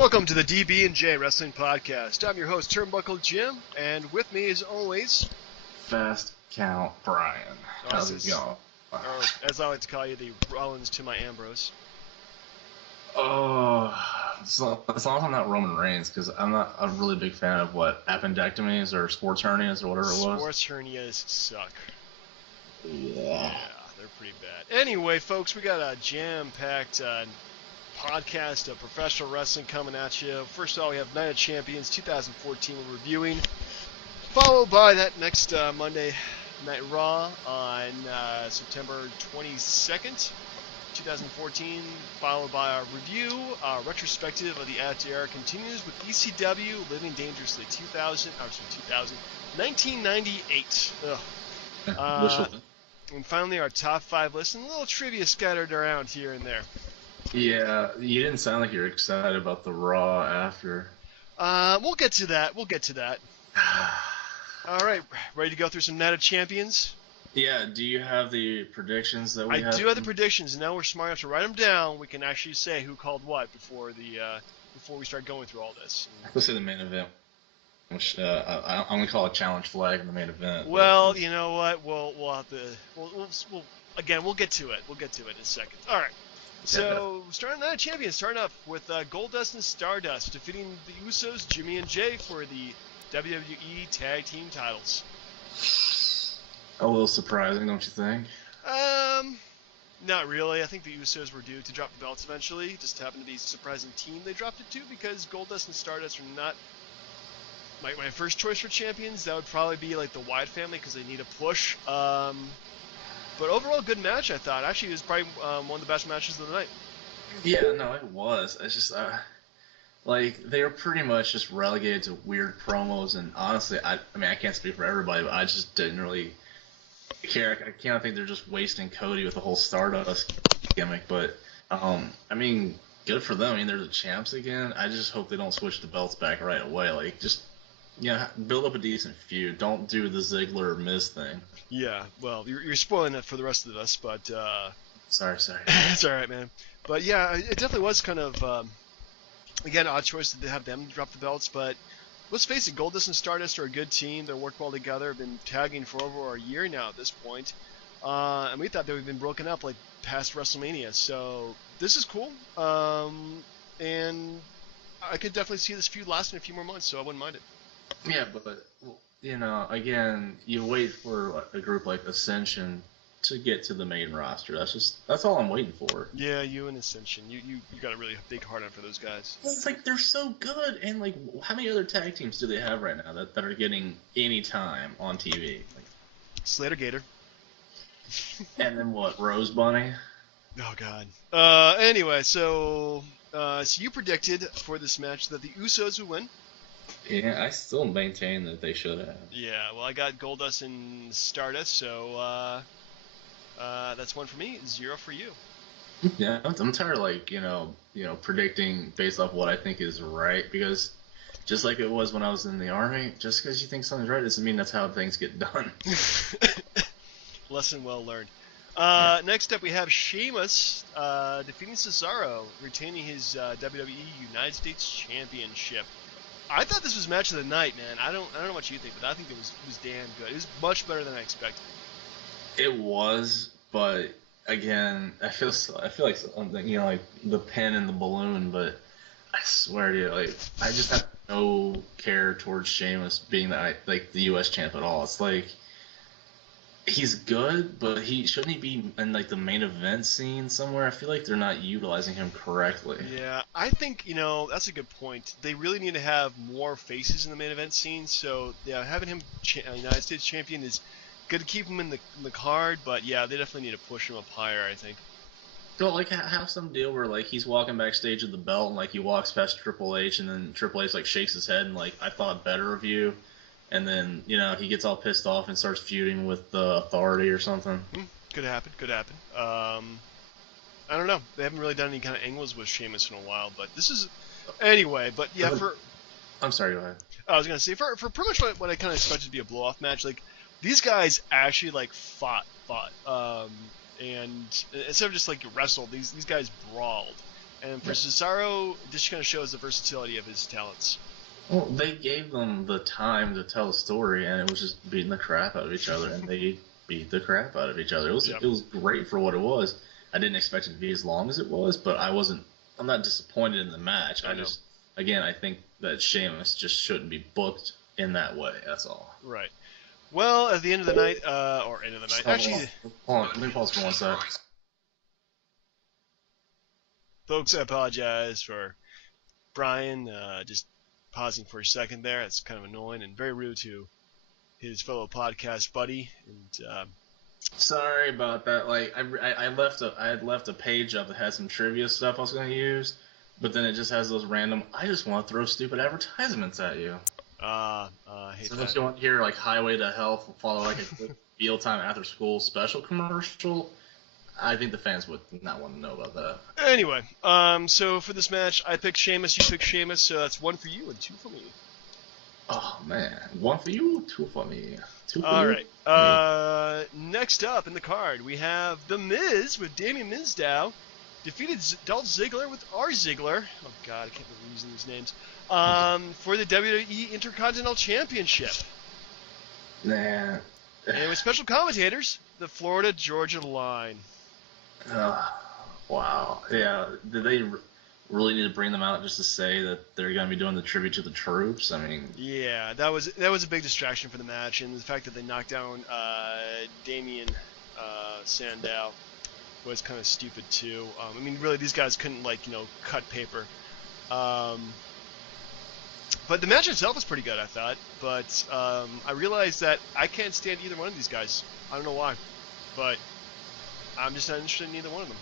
Welcome to the DB&J Wrestling Podcast. I'm your host, Turnbuckle Jim, and with me, as always, Fast Count Brian. How's it going? As I like to call you, the Rollins to my Ambrose. Oh, as long as I'm not Roman Reigns, because I'm not a really big fan of appendectomies or sports hernias or whatever it was. Sports hernias suck. Yeah, they're pretty bad. Anyway, folks, we got a jam-packed podcast of professional wrestling coming at you. First of all, we have Night of Champions 2014 we're reviewing, followed by that next Monday Night Raw on September 22nd, 2014, followed by our review, retrospective of the Attitude Era continues with ECW Living Dangerously 1998. And finally, our top 5 list and a little trivia scattered around here and there. Yeah, you didn't sound like you're excited about the Raw after. We'll get to that. All right, ready to go through some Night of Champions? Yeah, do you have the predictions that we have? I do have the predictions, and now we're smart enough to write them down. We can actually say who called what before we start going through all this. Let's say the main event, which I'm gonna call a challenge flag in the main event. Well, you know what? We'll have to. We'll get to it. We'll get to it in a second. All right. So, starting Night of Champions, starting up with Goldust and Stardust defeating the Usos, Jimmy and Jay, for the WWE Tag Team titles. A little surprising, don't you think? Not really. I think the Usos were due to drop the belts eventually. Just happened to be a surprising team they dropped it to, because Goldust and Stardust are not my first choice for champions. That would probably be like the Wyatt family, because they need a push. But overall, good match, I thought. Actually, it was probably one of the best matches of the night. Yeah, no, it was. It's just, they were pretty much just relegated to weird promos, and honestly, I can't speak for everybody, but I just didn't really care. I can't think they're just wasting Cody with the whole Stardust gimmick, but, good for them. They're the champs again. I just hope they don't switch the belts back right away. Build up a decent feud. Don't do the Ziggler or Miz thing. Yeah, well, you're spoiling it for the rest of us, but... Sorry. It's alright, man. But yeah, it definitely was kind of, again, odd choice to have them drop the belts, but let's face it, Goldust and Stardust are a good team. They work well together. Have been tagging for over a year now at this point. And we thought they would have been broken up, past WrestleMania. So, this is cool. And I could definitely see this feud lasting a few more months, so I wouldn't mind it. Yeah, but again, you wait for a group like Ascension to get to the main roster. That's all I'm waiting for. Yeah, you and Ascension, you got a really big heart on for those guys. Well, it's they're so good, and how many other tag teams do they have right now that are getting any time on TV? Slater Gator. And then what? Rose Bunny. Oh God. Anyway, so you predicted for this match that the Usos would win. Yeah, I still maintain that they should have. Yeah, well, I got Goldust and Stardust, so that's 1 for me, 0 for you. Yeah, I'm tired of predicting based off what I think is right, because just like it was when I was in the Army, just because you think something's right doesn't mean that's how things get done. Lesson well learned. Next up, we have Sheamus defeating Cesaro, retaining his WWE United States Championship. I thought this was match of the night, man. I don't know what you think, but I think it was damn good. It was much better than I expected. It was, but again, I feel like something, like the pen and the balloon. But I swear to you, I just have no care towards Sheamus being the U.S. champ at all. It's he's good, but shouldn't he be in the main event scene somewhere? I feel like they're not utilizing him correctly. Yeah, I think that's a good point. They really need to have more faces in the main event scene. So yeah, having him United States champion is good to keep him in the card. But yeah, they definitely need to push him up higher, I think. So have some deal where he's walking backstage with the belt and he walks past Triple H, and then Triple H shakes his head and I thought better of you. And then, he gets all pissed off and starts feuding with the Authority or something. Could happen. I don't know. They haven't really done any kind of angles with Sheamus in a while, but this is... Anyway, but yeah, I'm sorry, go ahead. I was going to say, for pretty much what I kind of expected to be a blow-off match, these guys actually, fought. And instead of just, wrestled, these guys brawled. And for Cesaro, this kind of shows the versatility of his talents. Well, they gave them the time to tell a story, and it was just beating the crap out of each other, and they beat the crap out of each other. It was great for what it was. I didn't expect it to be as long as it was, but I'm not disappointed in the match. I think that Sheamus just shouldn't be booked in that way. That's all. Right. Well, at the end of the night, actually, hold on, let me pause for 1 sec. Folks, I apologize for Brian just pausing for a second there. It's kind of annoying and very rude to his fellow podcast buddy. And sorry about that. Like I had left a page up that had some trivia stuff I was going to use, but then it just has those random. I just want to throw stupid advertisements at you. I hate so that. If you want to hear like Highway to Hell follow like a quick field time after school special commercial, I think the fans would not want to know about that. Anyway, so for this match, I picked Sheamus, you picked Sheamus, so that's 1 for you and 2 for me. Oh man, 1 for you, 2 for me. 2 for All you. right. Next up in the card, we have The Miz with Damien Mizdow defeated Dolph Ziggler with R. Ziggler. Oh God, I can't believe using these names. For the WWE Intercontinental Championship. Nah. And with special commentators, the Florida Georgia Line. Wow. Yeah. Did they really need to bring them out just to say that they're going to be doing the tribute to the troops? I mean. Yeah, that was a big distraction for the match, and the fact that they knocked down Damien Sandow was kind of stupid too. I mean, really, these guys couldn't cut paper. But the match itself was pretty good, I thought. But I realized that I can't stand either one of these guys. I don't know why, but I'm just not interested in either one of them.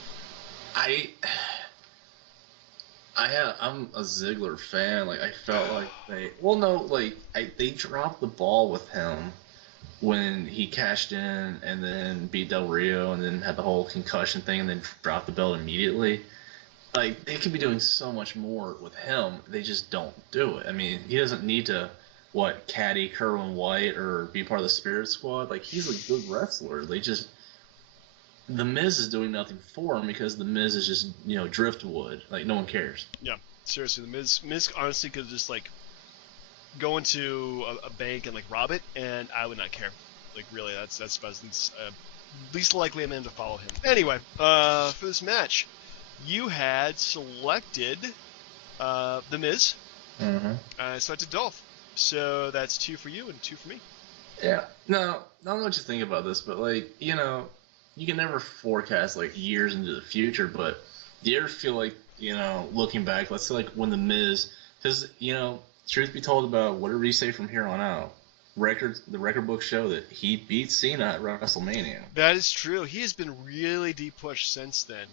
I'm a Ziggler fan. Like I felt like they dropped the ball with him when he cashed in and then beat Del Rio and then had the whole concussion thing and then dropped the belt immediately. Like they could be doing so much more with him. They just don't do it. I mean, he doesn't need to caddy Kerwin White or be part of the Spirit Squad. Like he's a good wrestler. The Miz is doing nothing for him because the Miz is just driftwood. Like no one cares. Yeah, seriously, the Miz honestly could just go into a bank and rob it, and I would not care. Like really, that's least likely I'm going to follow him. Anyway, for this match, you had selected the Miz. Mm-hmm. I selected Dolph, so that's 2 for you and 2 for me. Yeah. No, I don't know what you think about this, but you can never forecast years into the future, but do you ever feel like, looking back, let's say when the Miz, because, truth be told about whatever you say from here on out, the record books show that he beat Cena at WrestleMania. That is true. He has been really deep pushed since then.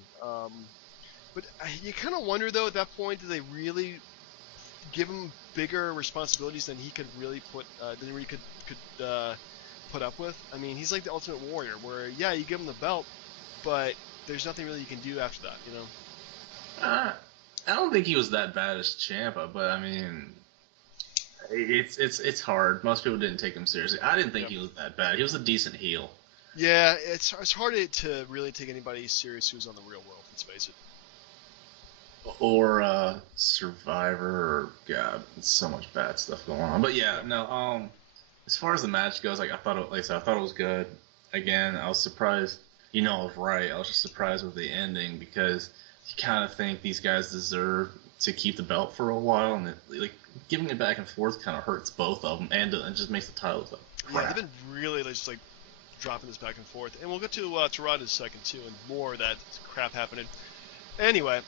But you kind of wonder, though, at that point, did they really give him bigger responsibilities than he could really put up with? I mean, he's like the Ultimate Warrior, where you give him the belt, but there's nothing really you can do after that, I don't think he was that bad as Ciampa, but I mean, it's hard. Most people didn't take him seriously. I didn't think he was that bad. He was a decent heel. Yeah, it's hard to really take anybody serious who's on the real world. Let's face it. Or Survivor, or God, so much bad stuff going on. But yeah, no. As far as the match goes, I thought it was good. Again, I was surprised. I was right. I was just surprised with the ending because you kind of think these guys deserve to keep the belt for a while, and giving it back and forth kind of hurts both of them, and it just makes the titles crap. Yeah, they've been really just dropping this back and forth, and we'll get to Toronto in a second too, and more of that crap happening. Anyway,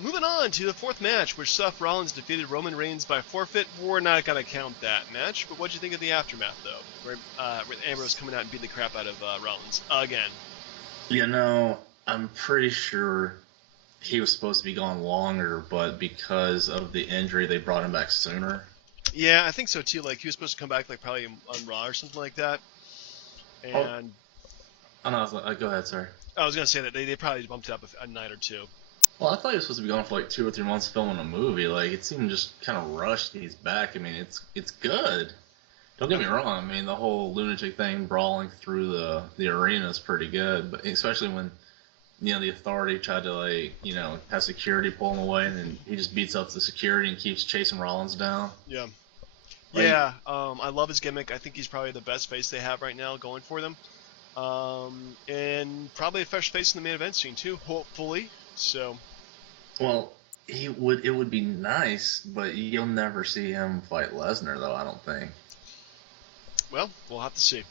moving on to the fourth match, which Seth Rollins defeated Roman Reigns by forfeit. We're not going to count that match, but what'd you think of the aftermath, though? Where Ambrose coming out and beating the crap out of Rollins again. I'm pretty sure he was supposed to be gone longer, but because of the injury, they brought him back sooner. Yeah, I think so, too. He was supposed to come back, probably on Raw or something like that. And... Oh, no, go ahead, sorry. I was going to say that they probably bumped it up a night or two. Well, I thought he was supposed to be gone for 2 or 3 months filming a movie. It seemed just kind of rushed. He's back. I mean, it's good. Don't get me wrong. I mean, the whole lunatic thing brawling through the arena is pretty good. But especially when the Authority tried to have security pull him away, and then he just beats up the security and keeps chasing Rollins down. Yeah. Like, Yeah, I love his gimmick. I think he's probably the best face they have right now going for them. And probably a fresh face in the main event scene too, hopefully. So. well, it would be nice, but you'll never see him fight Lesnar, though. I don't think. Well, we'll have to see.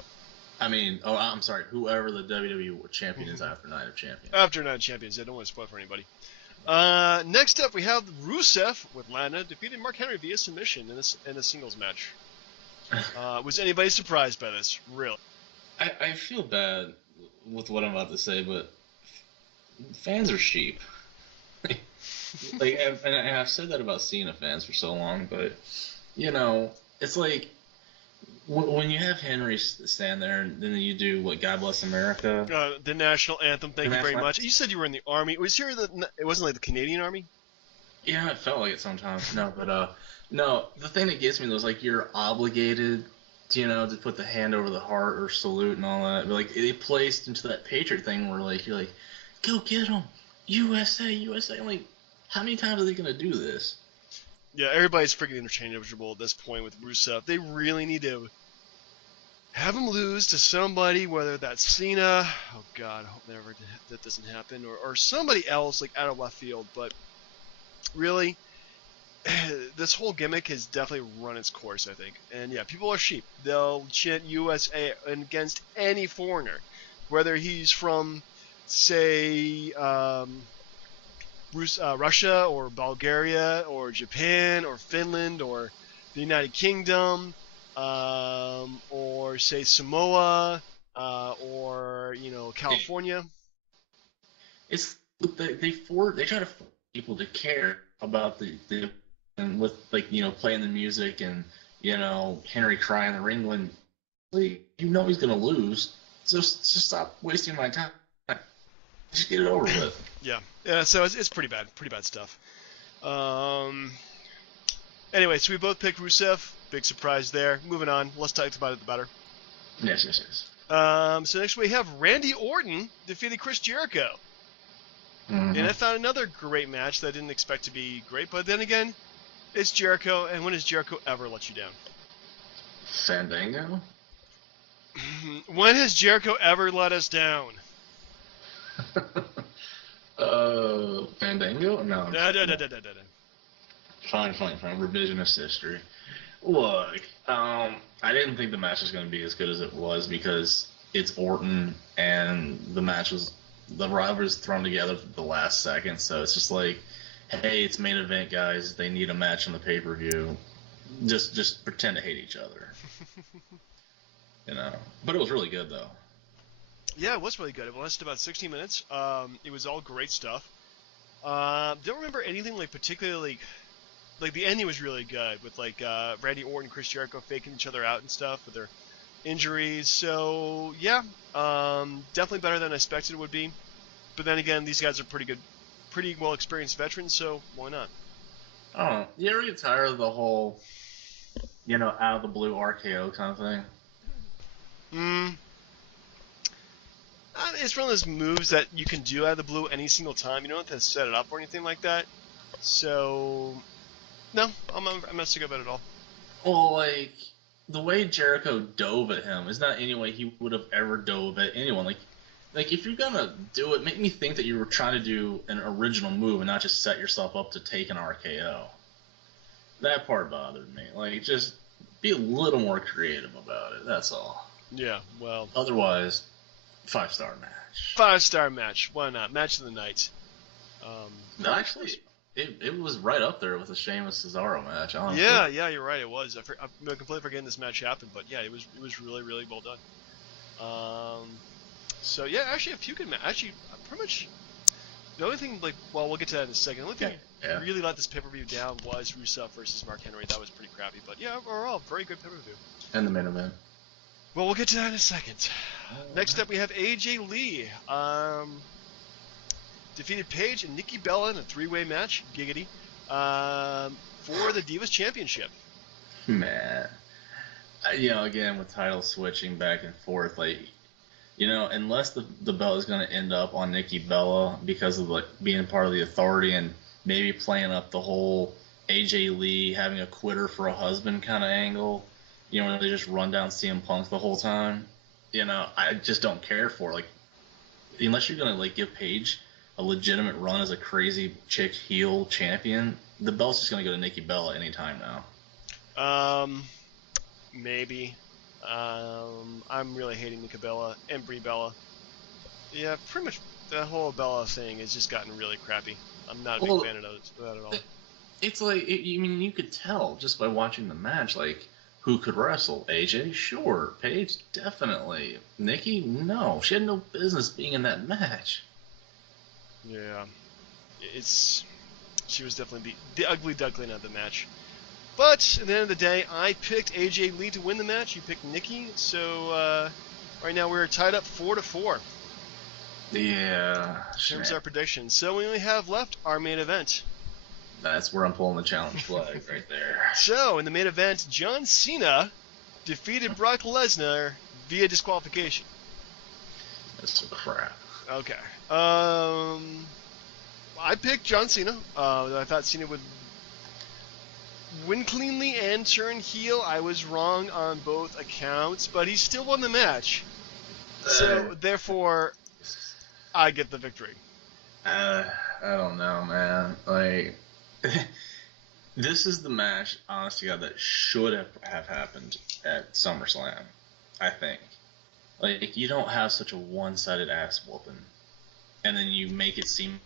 I mean, I'm sorry, whoever the WWE champion is after Night of Champions. After Night of Champions, I don't want to spoil for anybody. Next up, we have Rusev with Lana defeated Mark Henry via submission in a singles match. Was anybody surprised by this? Really? I feel bad with what I'm about to say, but fans are sheep. And I've said that about Cena fans for so long, but it's like when you have Henry stand there and then you do what God Bless America. The national anthem. Thank you very much. You said you were in the army. Was here it wasn't like the Canadian Army? Yeah, it felt like it sometimes. No, but no. The thing that gets me though is like you're obligated, to put the hand over the heart or salute and all that. But like it placed into that Patriot thing where like you're like, go get them, USA, USA. I'm like, how many times are they gonna do this? Yeah, everybody's freaking interchangeable at this point with Rusev. They really need to have him lose to somebody, whether that's Cena. Oh God, I hope never that doesn't happen, or somebody else like out of left field. But really, this whole gimmick has definitely run its course, I think. And yeah, people are sheep. They'll chant USA against any foreigner, whether he's from, say, Russia or Bulgaria or Japan or Finland or the United Kingdom, or say Samoa, or California. It's they try to force people to care about the and with playing the music and Henry crying in the ring when he's gonna lose. Just stop wasting my time. Just get it over with. Yeah. So it's pretty bad stuff. Anyway, so we both picked Rusev. Big surprise there. Moving on. Less talked about it, the better. Yes. So next we have Randy Orton defeated Chris Jericho. Mm-hmm. And I found another great match that I didn't expect to be great, but then again, it's Jericho, and when has Jericho ever let you down? Fandango? When has Jericho ever let us down? Fandango? No. Fine. Revisionist history. Look, I didn't think the match was going to be as good as it was because it's Orton, and the rivalry was thrown together at the last second, so it's just like, hey, it's main event, guys. They need a match on the pay-per-view. Just pretend to hate each other. But it was really good, though. Yeah, it was really good. It lasted about 16 minutes. It was all great stuff. Don't remember anything particularly. The ending was really good with Randy Orton and Chris Jericho faking each other out and stuff with their injuries. So yeah, definitely better than I expected it would be. But then again, these guys are pretty well experienced veterans, so why not? Oh, you ever get tired of the whole, out of the blue RKO kind of thing? It's one of those moves that you can do out of the blue any single time. You don't have to set it up or anything like that. So, no, I'm not sick of it at all. Well, the way Jericho dove at him is not any way he would have ever dove at anyone. If you're gonna do it, make me think that you were trying to do an original move and not just set yourself up to take an RKO. That part bothered me. Just be a little more creative about it. That's all. Yeah, well. Otherwise, 5-star match. 5-star match. Why not? Match of the night. No, actually, it was right up there with the Sheamus Cesaro match. Honestly. Yeah, you're right. It was. I'm completely forgetting this match happened, but yeah, it was really, really well done. So yeah, actually a few good matches. Actually, pretty much the only thing we'll get to that in a second. The only thing that really let this pay-per-view down was Rusev versus Mark Henry. That was pretty crappy, but yeah, overall, very good pay-per-view. And the main event. Well, we'll get to that in a second. Next up, we have AJ Lee. Defeated Paige and Nikki Bella in a 3-way match, giggity, for the Divas Championship. Man. Again, with title switching back and forth, Unless the belt is going to end up on Nikki Bella because of like being part of the Authority and maybe playing up the whole AJ Lee having a quitter for a husband kind of angle, when they just run down CM Punk the whole time. I just don't care for it. Like, unless you're going to like give Paige a legitimate run as a crazy chick heel champion, the belt's just going to go to Nikki Bella anytime now. Maybe. I'm really hating Nikki Bella and Brie Bella. Yeah, pretty much the whole Bella thing has just gotten really crappy. I'm not a big fan of that at all. It's like, you could tell just by watching the match, like, who could wrestle? AJ? Sure. Paige? Definitely. Nikki? No. She had no business being in that match. Yeah. She was definitely the ugly duckling of the match. But at the end of the day, I picked AJ Lee to win the match. You picked Nikki. So right now we're tied up 4-4. Yeah. In terms of our predictions. So we only have left our main event. That's where I'm pulling the challenge flag right there. So in the main event, John Cena defeated Brock Lesnar via disqualification. That's some crap. Okay. I picked John Cena. I thought Cena would win cleanly and turn heel. I was wrong on both accounts, but he still won the match. So, therefore, I get the victory. I don't know, man. Like, this is the match, honest to God, that should have happened at SummerSlam, I think. Like, you don't have such a one-sided ass whooping, and then you make it seem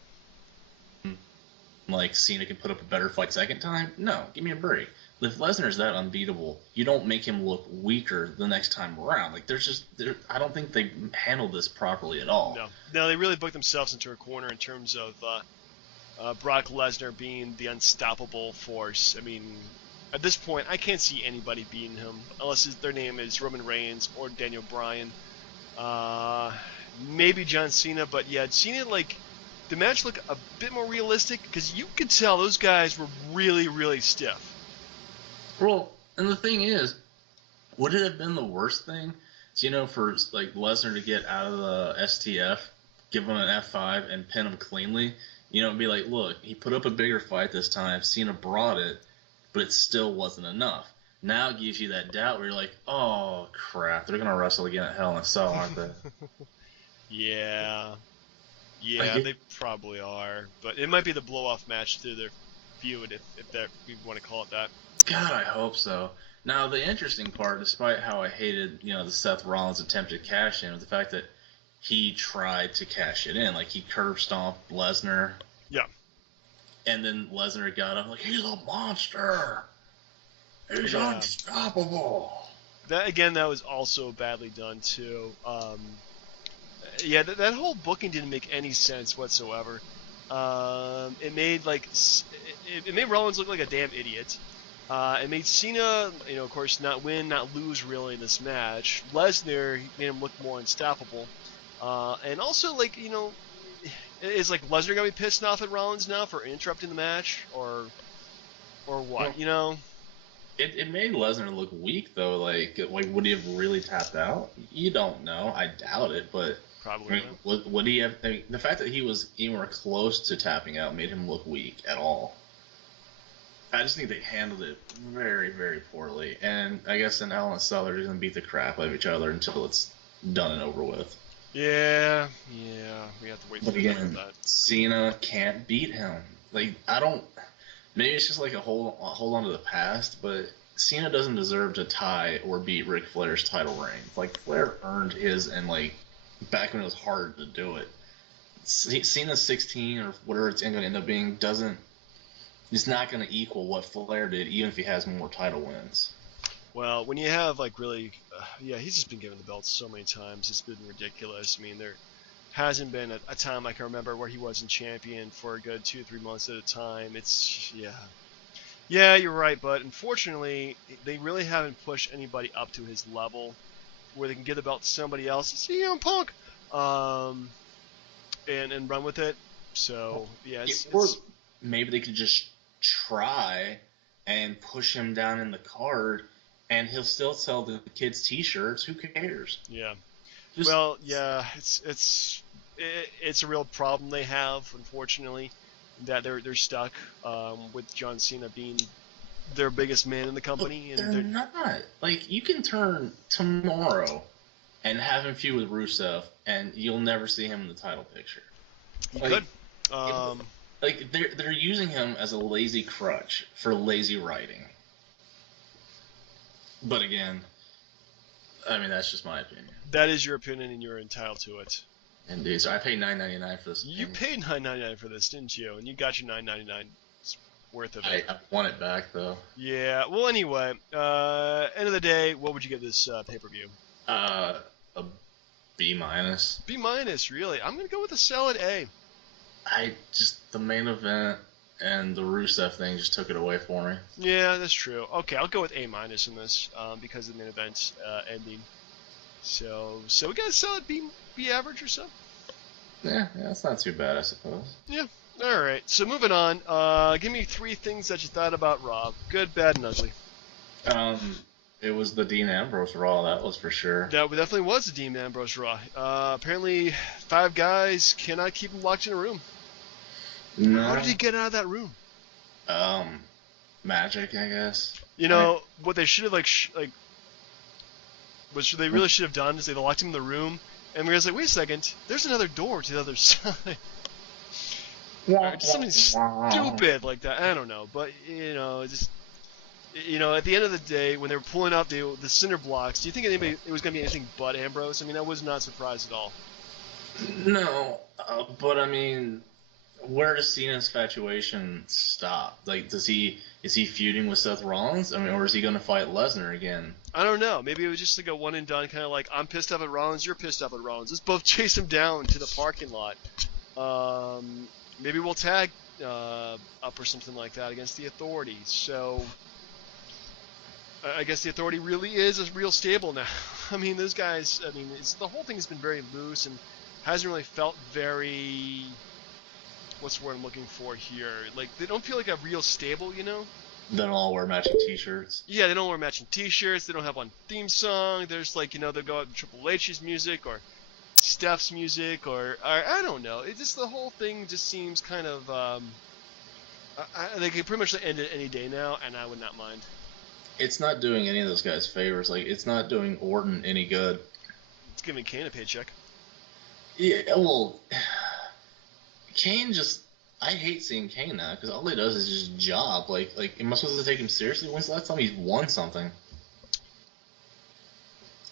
like Cena can put up a better fight second time? No, give me a break. If Lesnar's that unbeatable, you don't make him look weaker the next time around. Like, I don't think they handled this properly at all. No, they really booked themselves into a corner in terms of Brock Lesnar being the unstoppable force. I mean, at this point, I can't see anybody beating him unless their name is Roman Reigns or Daniel Bryan. Maybe John Cena, but yeah, Cena, like, the match looked a bit more realistic because you could tell those guys were really, really stiff. Well, and the thing is, would it have been the worst thing, for like Lesnar to get out of the STF, give him an F5, and pin him cleanly? It'd be like, look, he put up a bigger fight this time. Cena brought it, but it still wasn't enough. Now it gives you that doubt where you're like, oh crap, they're gonna wrestle again at Hell in a Cell, aren't they? Yeah, they probably are, but it might be the blow-off match to their feud, if we want to call it that. God, I hope so. Now, the interesting part, despite how I hated, the Seth Rollins attempt to cash in, was the fact that he tried to cash it in. Like, he curb stomped Lesnar. Yeah. And then Lesnar got up like, he's a monster. He's unstoppable. That was also badly done, too. That whole booking didn't make any sense whatsoever. It made Rollins look like a damn idiot. It made Cena, of course, not win, not lose really in this match. Lesnar made him look more unstoppable. And also, is Lesnar gonna be pissed off at Rollins now for interrupting the match, or what? It made Lesnar look weak though. Like would he have really tapped out? You don't know. I doubt it, but probably. Would he have? I mean, the fact that he was anywhere close to tapping out made him look weak at all. I just think they handled it very, very poorly. And I guess in Hell in a Cell, they're just going to beat the crap out of each other until it's done and over with. Yeah, we have to wait. But again, that Cena can't beat him. Like, maybe it's just like a hold on to the past, but Cena doesn't deserve to tie or beat Ric Flair's title reign. Like, Flair earned his, and back when it was hard to do it. Cena's 16 or whatever it's going to end up being He's not going to equal what Flair did, even if he has more title wins. Well, when you have, he's just been given the belt so many times. It's been ridiculous. I mean, there hasn't been a time I can remember where he wasn't champion for a good 2 or 3 months at a time. Yeah, you're right, but unfortunately, they really haven't pushed anybody up to his level where they can give the belt to somebody else. CM Punk! And run with it. So, yeah, maybe they could just try and push him down in the card, and he'll still sell the kids' T-shirts. Who cares? Yeah. Just Well, yeah, it's a real problem they have, unfortunately, that they're stuck with John Cena being their biggest man in the But company, and they're not. Like, you can turn tomorrow and have him feud with Rusev, and you'll never see him in the title picture. you Like, could. Um, like they're using him as a lazy crutch for lazy writing. But again, I mean, that's just my opinion. that is your opinion, and you're entitled to it. Indeed. So I paid $9.99 for this. You paid $9.99 for this, didn't you? And you got your $9.99 worth of it. I want it back though. Yeah. Well, anyway, end of the day, what would you give this pay-per-view? A B minus. B minus, really? I'm gonna go with a solid A. The main event and the Rusev thing just took it away for me. Yeah, that's true. Okay, I'll go with A minus in this because of the main event ending. So we got a solid B average or so. Yeah, that's not too bad, I suppose. Yeah. All right. So moving on. Give me 3 things that you thought about Raw. Good, bad, and ugly. It was the Dean Ambrose Raw, that was for sure. That definitely was a Dean Ambrose Raw. Apparently, 5 guys cannot keep him locked in a room. No. How did he get out of that room? Magic, I guess. You know what they should have what they really should have done is they locked him in the room and realized wait a second, there's another door to the other side. Or just something stupid like that. I don't know, but at the end of the day, when they were pulling out the cinder blocks, do you think it was going to be anything but Ambrose? I mean, I was not surprised at all. No, but I mean, where does Cena's infatuation stop? Like, is he feuding with Seth Rollins? I mean, or is he going to fight Lesnar again? I don't know. Maybe it was just like a one and done, kind of like I'm pissed off at Rollins, you're pissed off at Rollins. Let's both chase him down to the parking lot. Maybe we'll tag up or something like that against the Authority. So I guess the Authority really is a real stable now. I mean, those guys. I mean, the whole thing has been very loose and hasn't really felt very. What's the word I'm looking for here? Like, they don't feel like a real stable, you know? They don't all wear matching T-shirts. Yeah, they don't wear matching T-shirts. They don't have one theme song. There's like, they'll go out with Triple H's music or Steph's music or I don't know. It just the whole thing just seems kind of. They could pretty much end it any day now, and I would not mind. It's not doing any of those guys favors. Like, it's not doing Orton any good. It's giving Kane a paycheck. Yeah, well. Kane I hate seeing Kane now because all he does is just job. Like, am I supposed to take him seriously? When's the last time he's won something?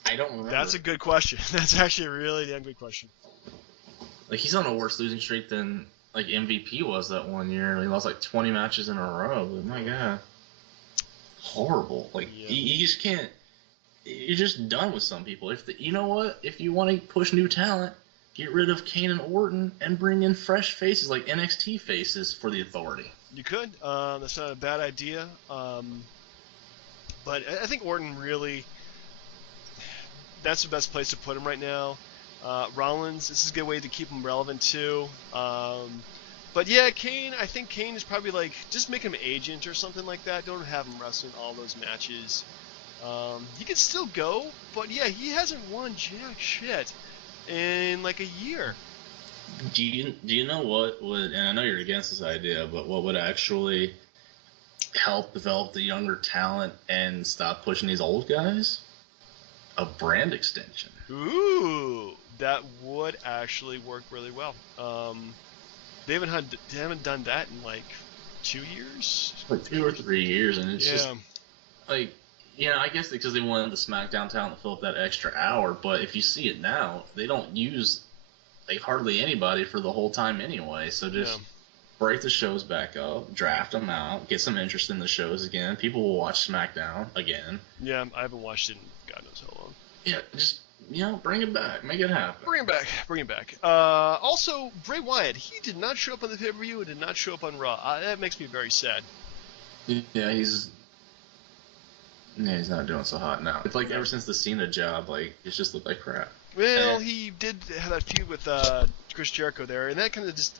I don't remember. That's a good question. That's actually a really damn good question. Like, he's on a worse losing streak than like MVP was that one year. He lost like 20 matches in a row. But my God, horrible. Like, yeah. you just can't. You're just done with some people. You know what? If you want to push new talent. Get rid of Kane and Orton and bring in fresh faces, like NXT faces, for the Authority. You could. That's not a bad idea. But I think Orton really... That's the best place to put him right now. Rollins, this is a good way to keep him relevant, too. But yeah, Kane, I think Kane is probably like... Just make him an agent or something like that. Don't have him wrestle in all those matches. He could still go, but yeah, he hasn't won jack shit in like a year. Do you know what would, and I know you're against this idea, but what would actually help develop the younger talent and stop pushing these old guys? A brand extension. Ooh, that would actually work really well. They haven't done that in like 2 years, like 2 or 3 years, and it's just like. Yeah, I guess because they wanted the SmackDown talent to fill up that extra hour, but if you see it now, they don't use like hardly anybody for the whole time anyway. So just break the shows back up, draft them out, get some interest in the shows again. People will watch SmackDown again. Yeah, I haven't watched it in God knows how long. Yeah, just bring it back, make it happen. Bring it back. Also, Bray Wyatt, he did not show up on the pay-per-view and did not show up on Raw. That makes me very sad. Yeah, he's not doing so hot now. It's like ever since the Cena job, like, it's just looked like crap. Well, he did have that feud with Chris Jericho there, and that kind of just...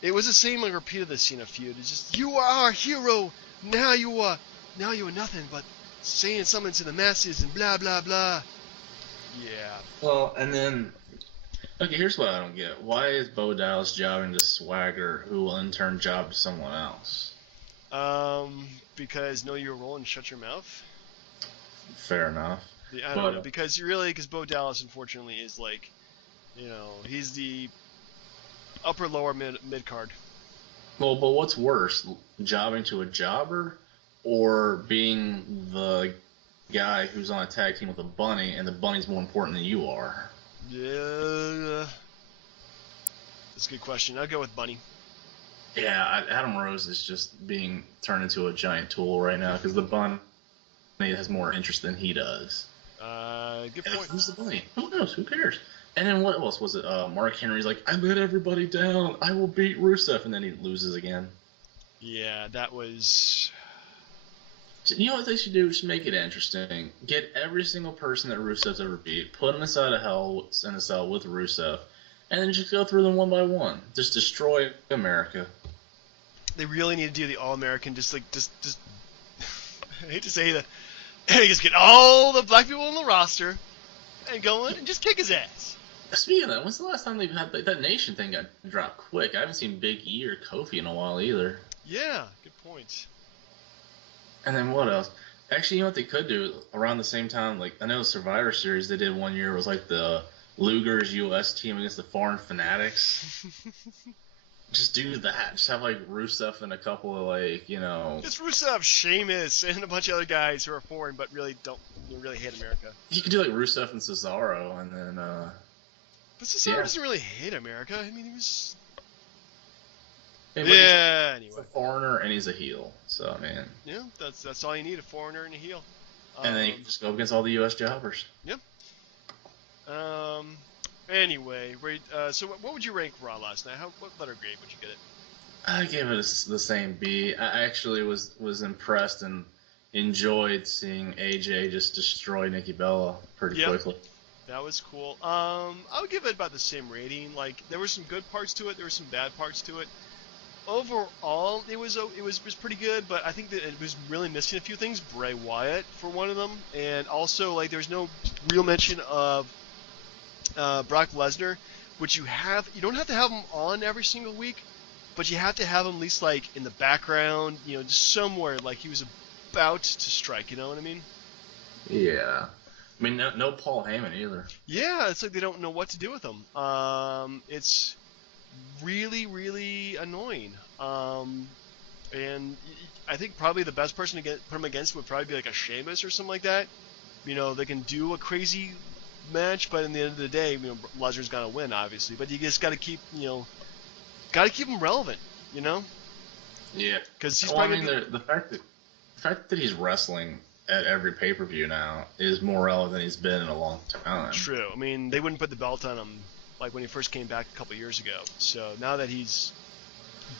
It was the same like repeat of the Cena feud. It's just, you are our hero, now you are nothing but saying something to the masses and blah, blah, blah. Yeah. Well, and then okay, here's what I don't get: why is Bo Dallas jobbing to Swagger, who will in turn job to someone else? Because know your role and shut your mouth. Fair enough, I don't know, but because Bo Dallas unfortunately is like, he's the upper lower mid card. but what's worse, jobbing to a jobber, or being the guy who's on a tag team with a bunny, and the bunny's more important than you are? Yeah, that's a good question. I'll go with Bunny. Yeah, Adam Rose is just being turned into a giant tool right now because the bunny has more interest than he does. Good And point. who's the bunny? Who knows? Who cares? And then what else was it? Mark Henry's like, I let everybody down. I will beat Rusev, and then he loses again. Yeah, that was. You know what they should do? Just make it interesting. Get every single person that Rusev's ever beat, put them inside a Hell in a cell with Rusev, and then just go through them one by one. Just destroy America. They really need to do the All-American, just. I hate to say that. Just get all the black people on the roster and go in and just kick his ass. Speaking of that, when's the last time they've had that nation thing got dropped quick? I haven't seen Big E or Kofi in a while either. Yeah, good point. And then what else? Actually, you know what they could do around the same time? Like, I know the Survivor Series they did one year was like the Luger's U.S. team against the Foreign Fanatics. Just do that. Just have like Rusev and a couple of It's Rusev, Sheamus, and a bunch of other guys who are foreign but really really hate America. You could do like Rusev and Cesaro, and then But Cesaro doesn't really hate America. I mean, he was. yeah. Anyway. He's a foreigner and he's a heel, so man. Yeah, that's all you need, a foreigner and a heel. And then you can just go against all the U.S. jobbers. Yep. Anyway, so what would you rank Raw last night? What letter grade would you get it? I gave it the same B. I actually was impressed and enjoyed seeing AJ just destroy Nikki Bella pretty quickly. That was cool. I would give it about the same rating. Like, there were some good parts to it, there were some bad parts to it. Overall, it was pretty good, but I think that it was really missing a few things. Bray Wyatt for one of them, and also like there's no real mention of Brock Lesnar, which you don't have to have him on every single week, but you have to have him at least like in the background, just somewhere like he was about to strike. You know what I mean? Yeah. I mean, no Paul Heyman either. Yeah, it's like they don't know what to do with him. It's really, really annoying. And I think probably the best person to put him against would probably be like a Sheamus or something like that. They can do a crazy match, but in the end of the day, Lesnar's gonna win, obviously. But you just gotta keep, him relevant, Yeah. Because he's the fact that he's wrestling at every pay-per-view now is more relevant than he's been in a long time. True. I mean, they wouldn't put the belt on him like when he first came back a couple years ago. So now that he's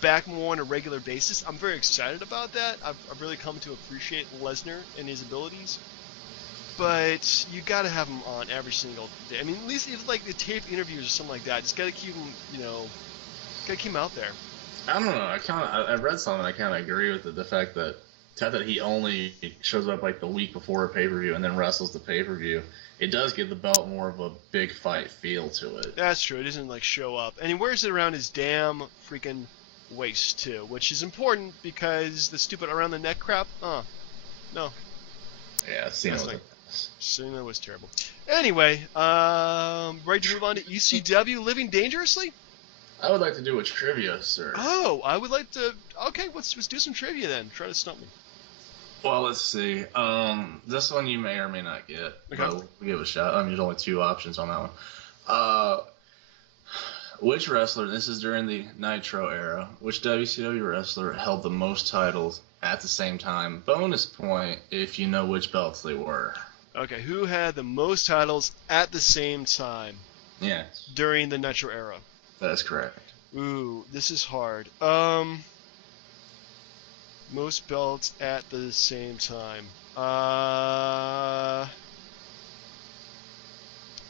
back more on a regular basis, I'm very excited about that. I've really come to appreciate Lesnar and his abilities. But you got to have him on every single day. I mean, at least if like the taped interviews or something like that, just got to keep him, got to keep him out there. I don't know. I read something. I kind of agree with it. The fact that he only shows up like the week before a pay-per-view and then wrestles the pay-per-view, it does give the belt more of a big fight feel to it. That's true. It doesn't like show up, and he wears it around his damn freaking waist too, which is important because the stupid around the neck crap. No. Yeah, Cena was terrible. Anyway, ready to move on to ECW Living Dangerously? I would like to do a trivia, sir. Oh, I would like to. Okay, let's do some trivia then. Try to stump me. Well, let's see. This one you may or may not get. Okay. But we'll give it a shot. There's only 2 options on that one. Which wrestler, this is during the Nitro era, which WCW wrestler held the most titles at the same time? Bonus point if you know which belts they were. Okay, who had the most titles at the same time? Yes. During the Nitro era. That's correct. Ooh, this is hard. Most belts at the same time.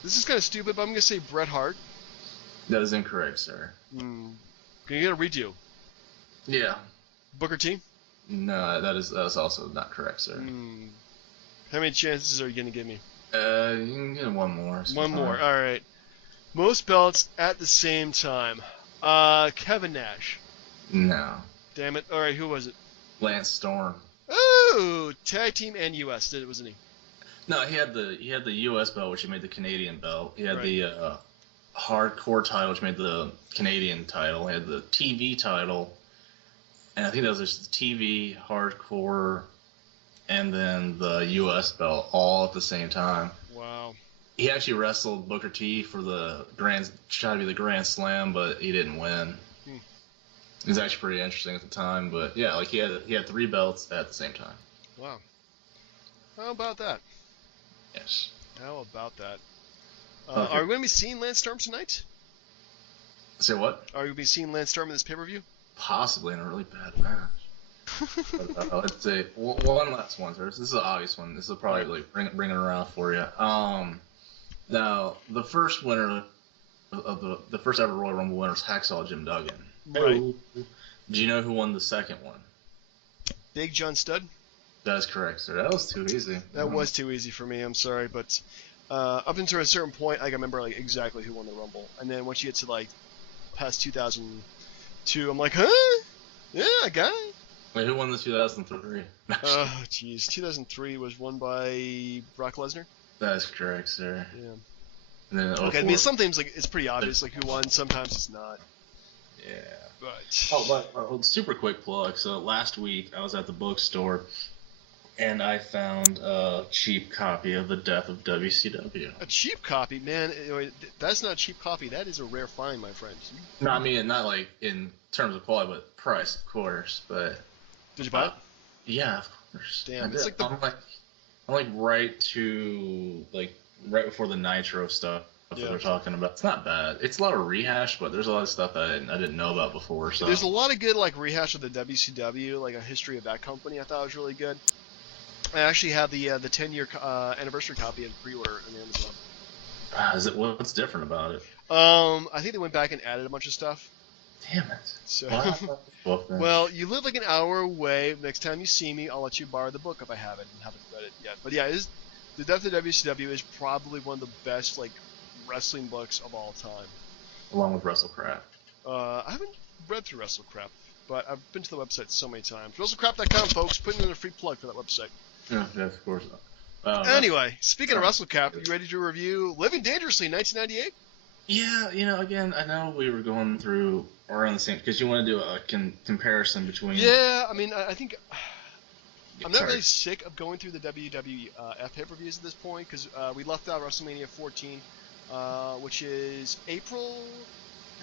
This is kind of stupid, but I'm going to say Bret Hart. That is incorrect, sir. Can you get a redo? Yeah. Booker T? No, that is also not correct, sir. How many chances are you going to give me? You can get one more. One more. All right. Most belts at the same time. Kevin Nash. No. Damn it. All right, who was it? Lance Storm. Oh, tag team and US, wasn't he? No, he had the U.S. belt, which he made the Canadian belt. He had Right. the hardcore title, which made the Canadian title. He had the TV title, and I think that was just the TV, hardcore, and then the U.S. belt all at the same time. Wow. He actually wrestled Booker T for the tried to be the Grand Slam, but he didn't win. It was actually pretty interesting at the time, but yeah, like he had 3 belts at the same time. Wow. How about that? Yes. How about that? Okay. Are we going to be seeing Lance Storm tonight? Say what? Are we going to be seeing Lance Storm in this pay-per-view? Possibly in a really bad match. But, let's say one last one. This is an obvious one. This will probably like bring it around for you. Now the first winner of the first ever Royal Rumble winner is Hacksaw Jim Duggan. Right. Do you know who won the second one? Big John Studd? That is correct, sir. That was too easy. That was too easy for me. I'm sorry, but up until a certain point, I remember like exactly who won the Rumble, and then once you get to like past 2002, I'm like, huh? Yeah, I got it. Wait, who won the 2003? Oh, jeez. 2003 was won by Brock Lesnar. That is correct, sir. Yeah. And then Okay, I mean sometimes like it's pretty obvious like who won. Sometimes it's not. Yeah. But super quick plug. So last week I was at the bookstore, and I found a cheap copy of The Death of WCW. a cheap copy, man. That's not a cheap copy. That is a rare find, my friend. No, I mean not like in terms of quality, but price, of course. But Did you buy it? yeah, of course. Damn, it's like the... I'm like right before the Nitro stuff that they're talking about. It's not bad. It's a lot of rehash, but there's a lot of stuff that I didn't know about before. So There's a lot of good like rehash of the WCW, like a history of that company. I thought was really good. I actually have the 10-year anniversary copy in pre-order on Amazon. What's different about it? I think they went back and added a bunch of stuff. Damn it. So, Well, well, you live like an hour away. Next time you see me, I'll let you borrow the book if I haven't read it yet. But yeah, The Death of WCW is probably one of the best like wrestling books of all time. Along with WrestleCraft. I haven't read through WrestleCrap, but I've been to the website so many times. WrestleCrap.com, folks. Putting in a free plug for that website. Yeah, of course. Anyway, speaking of WrestleCrap, you ready to review Living Dangerously 1998? Yeah, again, I know we were going through around the same, because you want to do a comparison between... Yeah, I mean, I think... I'm not really sick of going through the WWF pay-per-views at this point, because we left out WrestleMania 14, which is April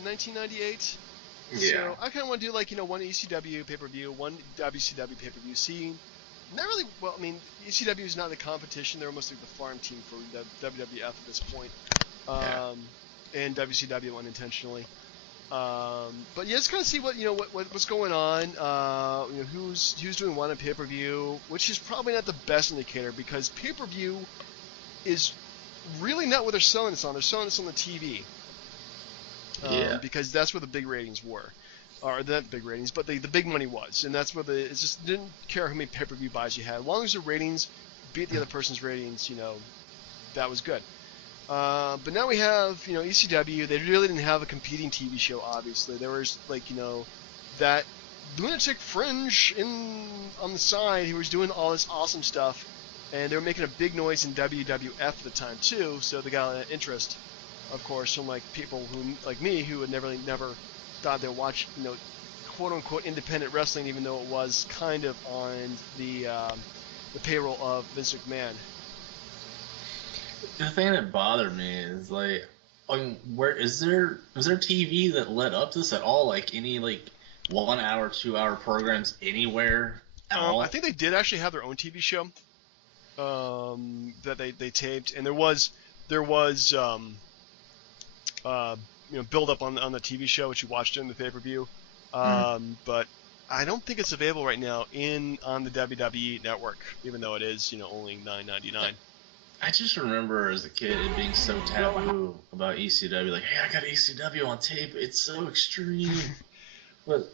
1998. Yeah. So I kind of want to do, like, one ECW pay-per-view, one WCW pay-per-view, see... Not really, well, I mean, ECW is not the competition. They're almost like the farm team for the WWF at this point. And WCW unintentionally. But yeah, just kind of see what's going on. Who's doing what on pay-per-view, which is probably not the best indicator because pay-per-view is really not what they're selling this on. They're selling this on the TV. Because that's where the big ratings were. Or not big ratings, but the big money was, and that's where it just didn't care how many pay-per-view buys you had. As long as the ratings beat the other person's ratings, that was good. But now we have, ECW. They really didn't have a competing TV show, obviously. There was, that lunatic fringe on the side who was doing all this awesome stuff, and they were making a big noise in WWF at the time, too, so they got an interest, of course, from, people who, like me, who had never thought they'd watch, quote-unquote independent wrestling, even though it was kind of on the payroll of Vince McMahon. The thing that bothered me is where was there TV that led up to this at all? Like any 1 hour, 2 hour programs anywhere at all? I think they did actually have their own TV show that they taped, and there was build up on the TV show which you watched in the pay-per-view. But I don't think it's available right now on the WWE network, even though it is only $9.99. I just remember as a kid it being so taboo about ECW, like, hey, I got ECW on tape. It's so extreme. But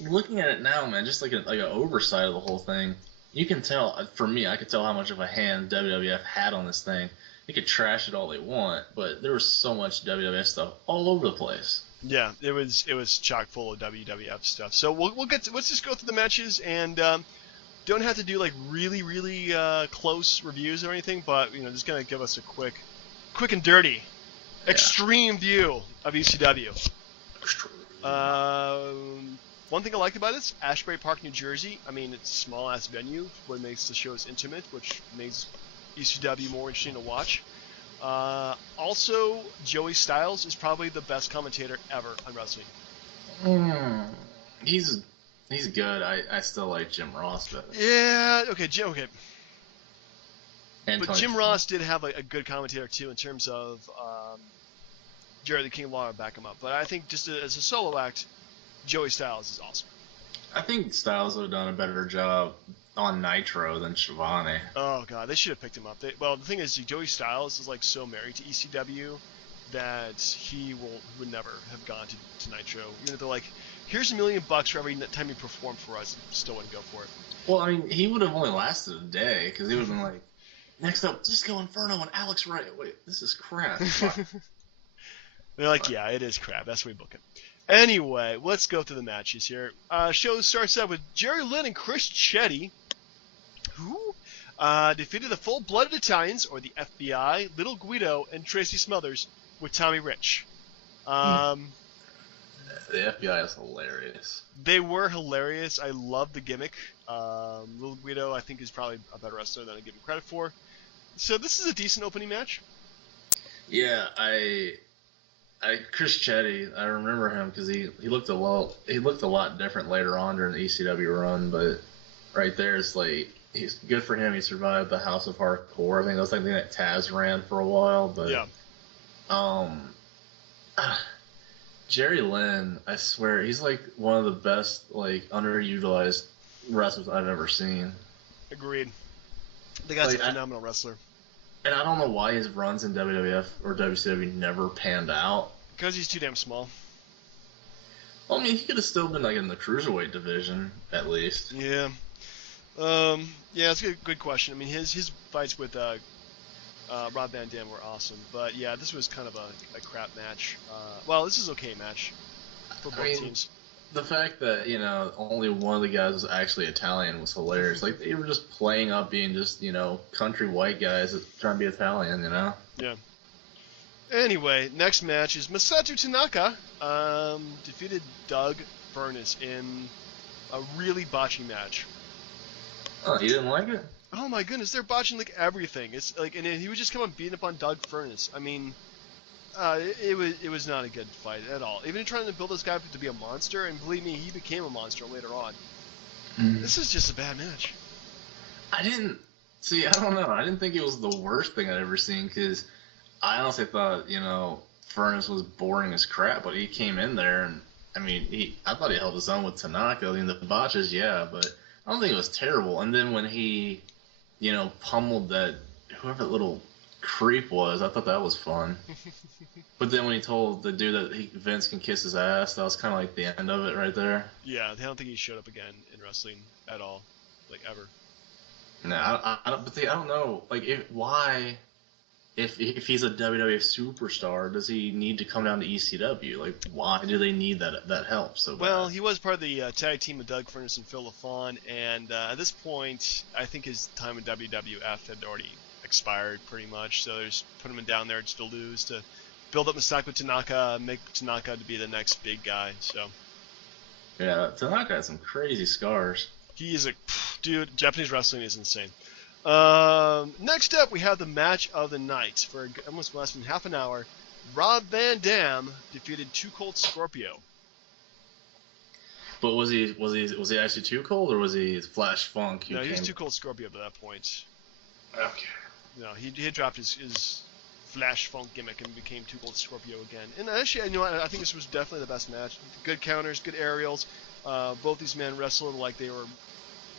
looking at it now, man, just like an oversight of the whole thing. you can tell, for me, I could tell how much of a hand WWF had on this thing. They could trash it all they want, but there was so much WWF stuff all over the place. Yeah, it was chock full of WWF stuff. So let's just go through the matches and don't have to do like really close reviews or anything, but just gonna give us a quick and dirty, extreme view of ECW. One thing I liked about this, Ashbury Park, New Jersey. I mean, it's a small-ass venue, what makes the shows intimate, which makes ECW more interesting to watch. Also, Joey Styles is probably the best commentator ever on wrestling. He's good. I still like Jim Ross better. Yeah, okay. But Jim Ross did have a good commentator, too, in terms of Jerry the King Lawler to back him up. But I think just as a solo act, Joey Styles is awesome. I think Styles would have done a better job on Nitro than Schiavone. Oh, God, they should have picked him up. Well, the thing is, Joey Styles is, like, so married to ECW that he would never have gone to Nitro. Even if they're like, here's $1 million for every time you perform for us, still wouldn't go for it. Well, I mean, he would have only lasted a day, because he would have been like, next up, Disco Inferno and Alex Wright. Wait, this is crap. They're like, yeah, it is crap. That's what we book it. Anyway, let's go through the matches here. Show starts out with Jerry Lynn and Chris Chetti, who defeated the Full-Blooded Italians, or the FBI, Little Guido, and Tracy Smothers with Tommy Rich. The FBI is hilarious. They were hilarious. I love the gimmick. Little Guido, I think, is probably a better wrestler than I give him credit for. So this is a decent opening match. Yeah, Chris Chetti, I remember him because he looked a lot different later on during the ECW run, but right there it's like he's good for him. He survived the House of Hardcore. I think that was like the thing that Taz ran for a while, but yeah. Jerry Lynn, I swear, he's like one of the best like underutilized wrestlers I've ever seen. Agreed. The guy's a phenomenal wrestler. And I don't know why his runs in WWF or WCW never panned out. Because he's too damn small. Well, I mean, he could have still been like in the cruiserweight division at least. Yeah. Yeah, that's a good question. I mean, his fights with Rob Van Dam were awesome, but yeah, this was kind of a crap match. Well, this is an okay match for both teams. The fact that only one of the guys was actually Italian was hilarious. Like they were just playing up being just country white guys trying to be Italian. Yeah. Anyway, next match is Masato Tanaka defeated Doug Furnas in a really botchy match. Oh, you didn't like it? Oh my goodness, they're botching like everything. It's like, and he would just come on beating up on Doug Furnas. I mean, it was not a good fight at all. Even trying to build this guy up to be a monster, and believe me, he became a monster later on. This is just a bad match. I don't know. I didn't think it was the worst thing I'd ever seen, because I honestly thought, Furnas was boring as crap, but he came in there, and I mean, I thought he held his own with Tanaka. I mean, the botches, yeah, but I don't think it was terrible. And then when he, pummeled that, whoever that little creep was, I thought that was fun. But then when he told the dude that Vince can kiss his ass, that was kind of like the end of it right there. Yeah, I don't think he showed up again in wrestling at all, like ever. No, I don't know. Like, if he's a WWF superstar, does he need to come down to ECW? Like, why do they need that help so bad? Well, he was part of the tag team with Doug Furnas and Phil LaFawn, and at this point, I think his time in WWF had already expired pretty much, so they just put him down there just to lose, to build up Masato Tanaka, make Tanaka to be the next big guy, so. Yeah, Tanaka has some crazy scars. He is dude, Japanese wrestling is insane. Next up, we have the match of the night for almost less than half an hour. Rob Van Dam defeated Too Cold Scorpio. But was he actually Too Cold, or was he Flash Funk? No, he was Too Cold Scorpio at that point. Okay. No, he had dropped his Flash Funk gimmick and became Too Cold Scorpio again. And actually, I think this was definitely the best match. Good counters, good aerials. Both these men wrestled like they were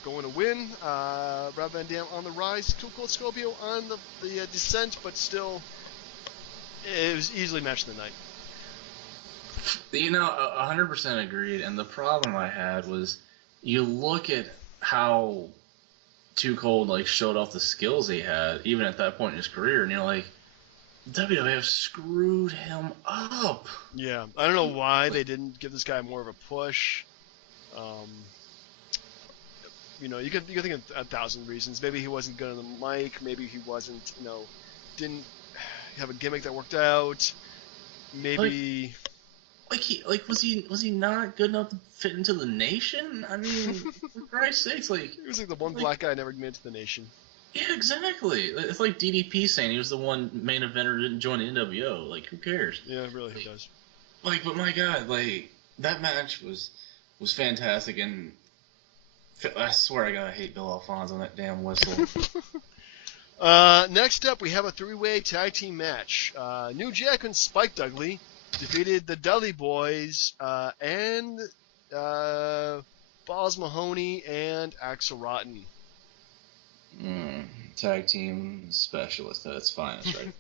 going to win. Rob Van Dam on the rise, Too Cold Scorpio on the descent, but still, it was easily match of the night. 100% agreed. And the problem I had was, you look at how Too Cold like showed off the skills he had, even at that point in his career, and you're like, WWF screwed him up. Yeah, I don't know why they didn't give this guy more of a push. Um, you could think of 1,000 reasons. Maybe he wasn't good on the mic. Maybe he wasn't, didn't have a gimmick that worked out. Maybe. Was he not good enough to fit into the Nation? I mean, for Christ's sakes, he was like the one black guy never made it to the Nation. Yeah, exactly. It's like DDP saying he was the one main eventer who didn't join the NWO. Like, who cares? Yeah, really, who does? But my God, that match was fantastic, and I swear I gotta hate Bill Alfonso on that damn whistle. Next up, we have a three-way tag team match. New Jack and Spike Dudley defeated the Dudley Boys and Balls Mahoney and Axel Rotten. Tag team specialist at its finest, right?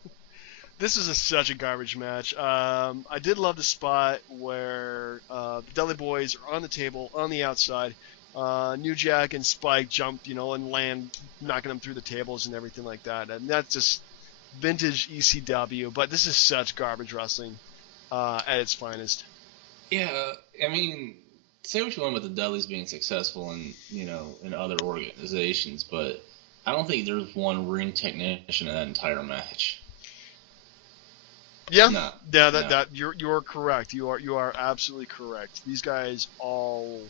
This is such a garbage match. I did love the spot where the Dudley Boys are on the table on the outside. New Jack and Spike jump, and land, knocking them through the tables and everything like that. And that's just vintage ECW. But this is such garbage wrestling at its finest. Yeah, I mean, say what you want about the Dudleys being successful in other organizations, but I don't think there's one ring technician in that entire match. Yeah, no, that you're correct. You are absolutely correct. These guys all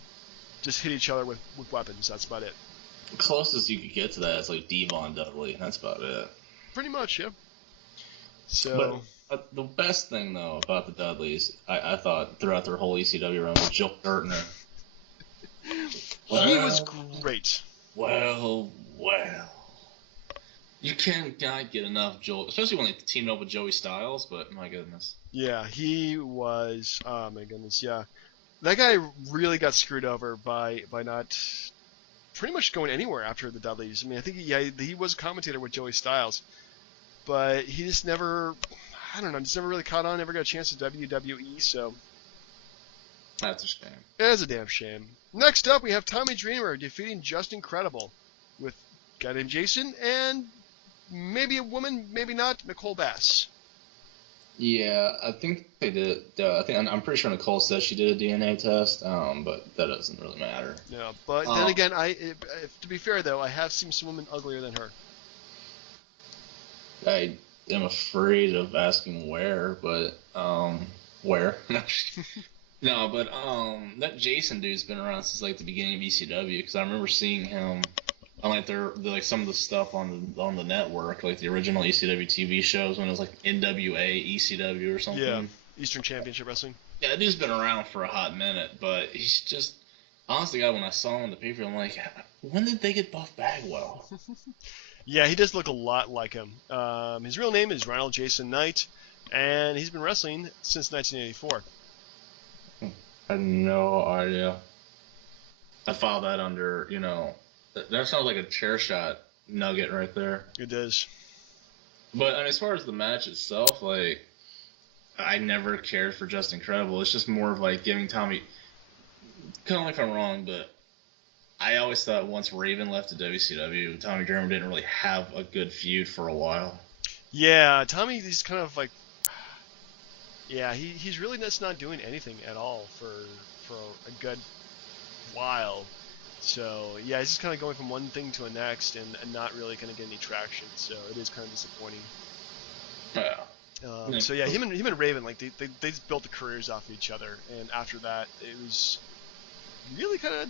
just hit each other with weapons. That's about it. The closest you could get to that is like Devon Dudley. That's about it. Pretty much, yeah. So, but the best thing though about the Dudleys, I thought throughout their whole ECW run was Joe Gertner. He was great. Well. You cannot get enough Joe, especially when they teamed up with Joey Styles, but my goodness. Yeah, he was, oh my goodness, yeah. That guy really got screwed over by not pretty much going anywhere after the Dudleys. I mean, I think he was a commentator with Joey Styles, but he just never, I don't know, just never really caught on, never got a chance to WWE, so. That's a shame. It's a damn shame. Next up, we have Tommy Dreamer defeating Just Incredible with a guy named Jason and maybe a woman, maybe not, Nicole Bass. Yeah, I think they did. I'm pretty sure Nicole said she did a DNA test, but that doesn't really matter. Yeah, but then again, to be fair though, I have seen some women uglier than her. I am afraid of asking where, but where? No, but that Jason dude's been around since like the beginning of ECW because I remember seeing him on like some of the stuff on the network, like the original ECW TV shows when it was like NWA ECW or something. Yeah, Eastern Championship Wrestling. Yeah, that dude's been around for a hot minute, but he's just honestly, God, when I saw him on the paper, I'm like, when did they get Buff Bagwell? Yeah, he does look a lot like him. His real name is Ronald Jason Knight, and he's been wrestling since 1984. I had no idea. I filed that under, that sounds like a chair shot nugget right there. It does. But I mean, as far as the match itself, like, I never cared for Just Incredible. It's just more of like giving Tommy. Tell me if I'm wrong, but I always thought once Raven left the WCW, Tommy Dreamer didn't really have a good feud for a while. Yeah, Tommy, he's kind of like. Yeah, he's really just not doing anything at all for a good while. So, yeah, he's just kind of going from one thing to the next and not really going to get any traction. So it is kind of disappointing. Yeah. So, yeah, him and Raven, like, they just built the careers off of each other. And after that, it was really kind of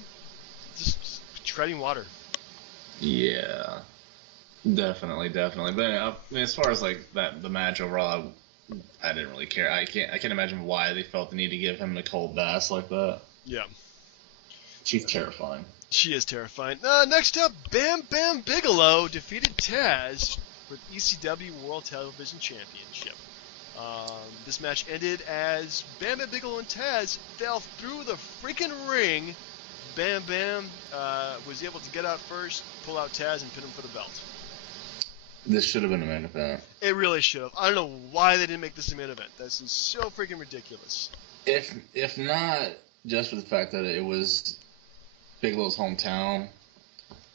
just treading water. Yeah. Definitely. But I mean, as far as, like, the match overall, I didn't really care. I can't imagine why they felt the need to give him Nicole Bass like that. Yeah. She's terrifying. She is terrifying. Next up, Bam Bam Bigelow defeated Taz for the ECW World Television Championship. This match ended as Bam Bam Bigelow and Taz fell through the freaking ring. Bam Bam was able to get out first, pull out Taz, and pin him for the belt. This should have been a main event. It really should have. I don't know why they didn't make this a main event. This is so freaking ridiculous. If not just for the fact that it was Bigelow's hometown,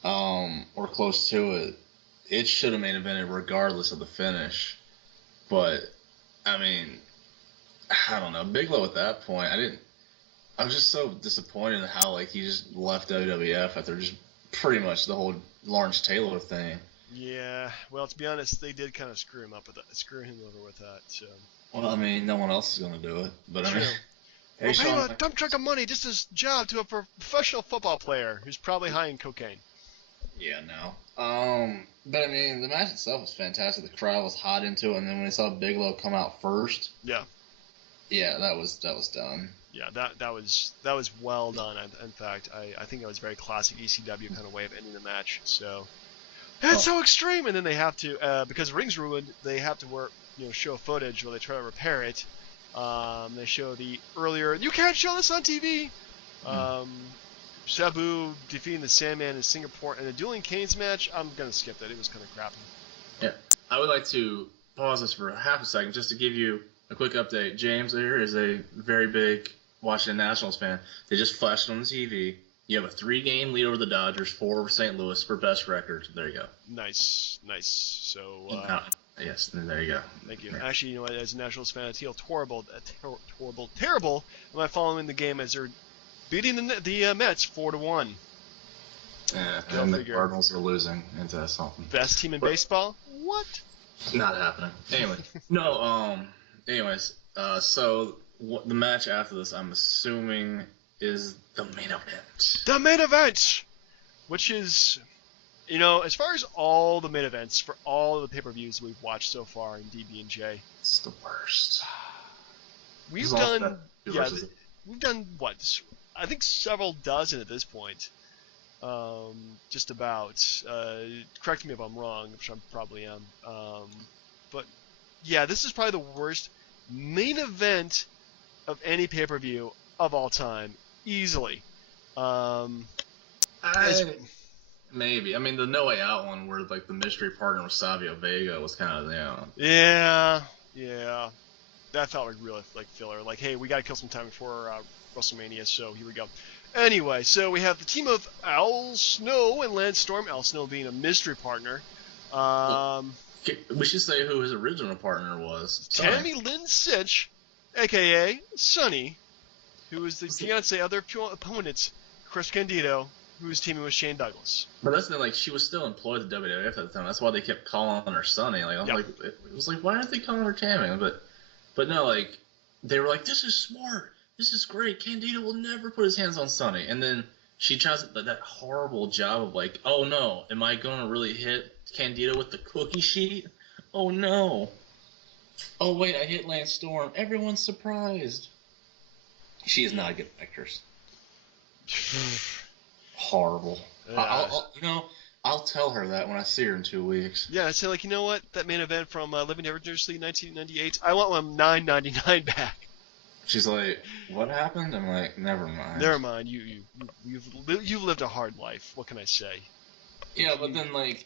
or close to it, it should have main evented regardless of the finish. But I mean, I don't know. Bigelow at that point, I was just so disappointed in how like he just left WWF after just pretty much the whole Lawrence Taylor thing. Yeah, well, to be honest, they did kind of screw him over with that. So. Well, I mean, no one else is gonna do it. But I mean, True. hey We'll pay him Sean, a dump truck of money just as job to a professional football player who's probably high in cocaine. yeah, no. But I mean, the match itself was fantastic. The crowd was hot into it, and then when they saw Bigelow come out first, Yeah. yeah, that was done. Yeah, that was well done. In fact, I think it was a very classic ECW kind of way of ending the match. So it's so extreme, and then they have to because the ring's ruined. They have to show footage where they try to repair it. They show the earlier. You can't show this on TV. Sabu defeating the Sandman in Singapore in a Dueling Canes match. I'm gonna skip that. It was kind of crappy. Yeah, I would like to pause this for half a second just to give you a quick update. James here is a very big Washington Nationals fan. They just flashed on the TV. You have a 3-game lead over the Dodgers, 4 over St. Louis for best record. There you go. Nice. So. Yes, there you go. Thank you. Actually, you know what? As a Nationals fan, I feel terrible. Am I following the game as they're beating the Mets 4-1? Yeah, and the Cardinals are losing into something. Best team in baseball? What? Not happening. Anyway, no. Anyways, so the match after this, I'm assuming, is the main event. The main event, which is, as far as all the main events for all of the pay-per-views we've watched so far in DB&J, it's the worst. We've done what? I think several dozen at this point. Just about. Correct me if I'm wrong, which I probably am. But yeah, this is probably the worst main event of any pay-per-view of all time, easily. Maybe. I mean, the No Way Out one, where like the mystery partner was Savio Vega, was kind of Yeah. That felt like real filler. Like, hey, we gotta kill some time before WrestleMania, so here we go. Anyway, so we have the team of Al Snow and Lance Storm. Al Snow being a mystery partner. We should say who his original partner was. Tammy Lynn Sitch, a.k.a. Sunny, who is the fiance of their opponent, Chris Candido, who was teaming with Shane Douglas. But that's like she was still employed at WWF at the time. That's why they kept calling her Sunny. It was like, why aren't they calling her Tammy? But no, like they were like, this is smart. This is great. Candido will never put his hands on Sunny. And then she tries that horrible job of like, oh no, am I going to really hit Candido with the cookie sheet? Oh no. Oh wait, I hit Lance Storm. Everyone's surprised. She is not a good actress. Horrible. I'll tell her that when I see her in 2 weeks. Yeah, I say like, you know what? That main event from Living Dangerously 1998, I want my $9.99 back. She's like, what happened? I'm like, never mind. Never mind. You've lived a hard life. What can I say? Yeah, but then like,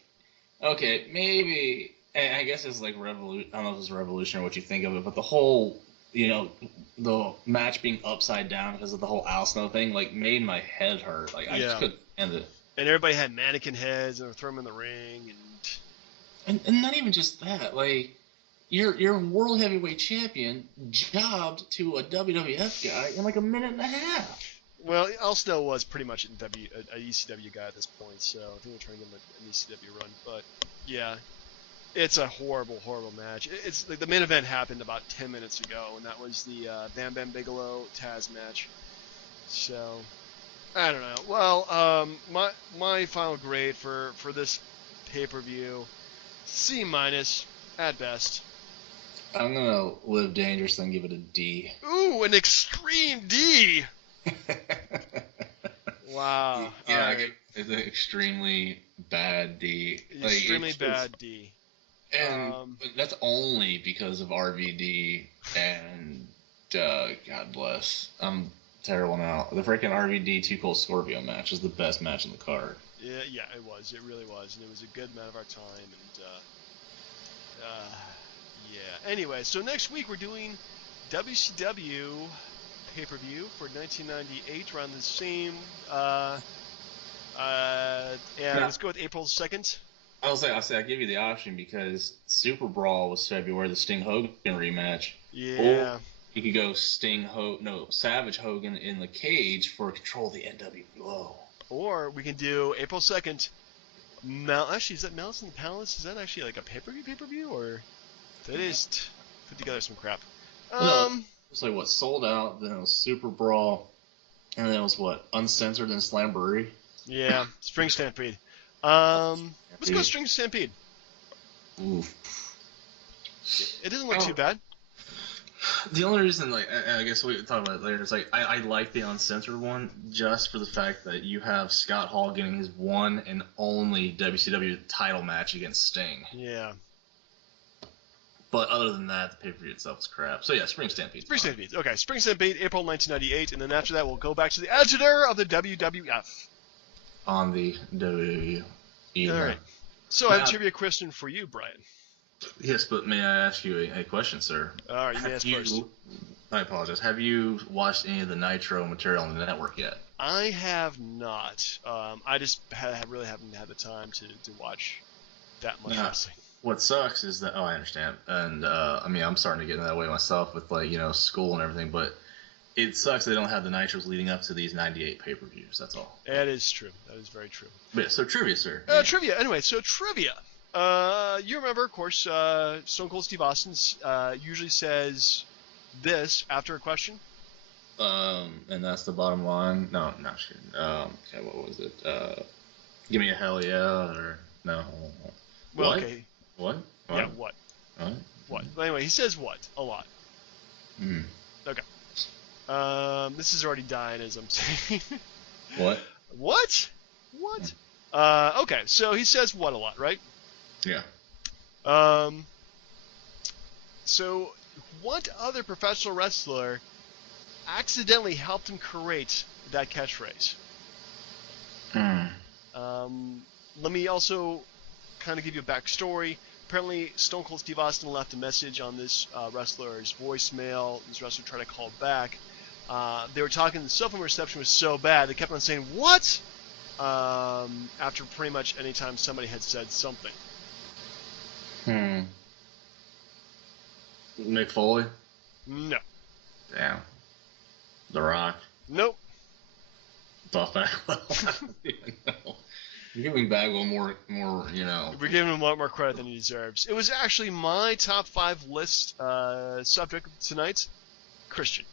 okay, maybe. And I guess it's like I don't know if it's revolution or what you think of it, but the whole, the match being upside down because of the whole Al Snow thing, like made my head hurt. Like I just couldn't end it. And everybody had mannequin heads and they threw them in the ring and not even just that, like. You're world heavyweight champion, jobbed to a WWF guy in like a minute and a half. Well, Al Snow was pretty much an ECW guy at this point, so I think they're trying to give him an ECW run. But yeah, it's a horrible match. It's like the main event happened about 10 minutes ago, and that was the Bam Bam Bigelow Taz match. So I don't know. Well, my final grade for this pay-per-view, C- at best. I'm gonna live dangerously and give it a D. Ooh, an extreme D. Wow. Yeah, I get it's an extremely bad D. Extremely bad D. And that's only because of RVD and God bless. I'm terrible now. The freaking RVD Too Cold Scorpio match is the best match in the card. Yeah, it was. It really was, and it was a good man of our time. And yeah. Anyway, so next week we're doing WCW pay-per-view for 1998 around the same And Now, let's go with April 2nd. I'll say I give you the option because Super Brawl was February, the Sting Hogan rematch. Or Yeah. you could go Savage Hogan in the cage for Control the NWO. Or we can do April 2nd. Actually, is that Malice in the Palace? Is that actually like a pay-per-view, or they just put together some crap? No, it was like what, Sold Out, then it was Super Brawl, and then it was what, Uncensored and Slamboree. Yeah, Spring Stampede. Let's go Spring Stampede. Oof. It doesn't look too bad. The only reason, like, I guess we can talk about it later, is like I like the uncensored one just for the fact that you have Scott Hall getting his one and only WCW title match against Sting. Yeah. But other than that, the pay-per-view itself is crap. So yeah, Spring Stampede. Spring Stampede. Okay, Spring Stampede, April 1998, and then after that we'll go back to the editor of the WWF. On the WWE. All right. So I have a trivia question for you, Brian. Yes, but may I ask you a question, sir? All right, you may ask first. I apologize. Have you watched any of the Nitro material on the network yet? I have not. I just really haven't had the time to watch that much wrestling. What sucks is that I understand, and I mean I'm starting to get in that way myself with school and everything, but it sucks they don't have the Nitros leading up to these 98 pay-per-views. That's all. That is true. That is very true. But yeah, so trivia, sir. Trivia. Anyway, so trivia. You remember, of course, Stone Cold Steve Austin usually says this after a question. And that's the bottom line. No, not sure. Okay, what was it? Give me a hell yeah, or no? Well, what? Okay. What? Yeah, what? What? Well, anyway, he says what a lot. Mm. Okay. This is already dying as I'm saying. What? What? Okay, so he says what a lot, right? Yeah. So what other professional wrestler accidentally helped him create that catchphrase? Let me also kind of give you a backstory. Apparently, Stone Cold Steve Austin left a message on this wrestler's voicemail. This wrestler tried to call back. They were talking, the cell phone reception was so bad, they kept on saying, what? After pretty much any time somebody had said something. Mick Foley? No. Damn. The Rock? Nope. Buff Bagwell? No. You're giving Bagwell more, We're giving him a lot more credit than he deserves. It was actually my top 5 list subject tonight, Christian.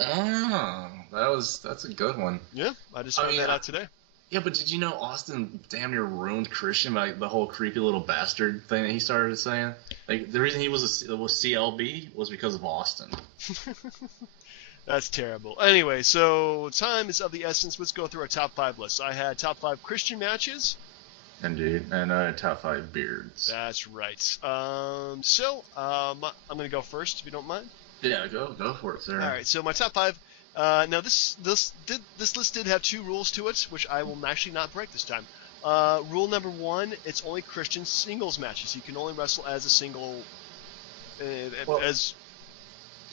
Oh, that's a good one. Yeah, I just found that out today. Yeah, but did you know Austin damn near ruined Christian by the whole creepy little bastard thing that he started saying? Like, the reason he was CLB was because of Austin. That's terrible. Anyway, so time is of the essence. Let's go through our top 5 lists. I had top 5 Christian matches. Indeed, and I had top 5 beards. That's right. I'm going to go first, if you don't mind. Yeah, go for it, sir. All right, so my top 5. Now this list did have 2 rules to it, which I will actually not break this time. Rule number 1: it's only Christian singles matches. You can only wrestle as a single.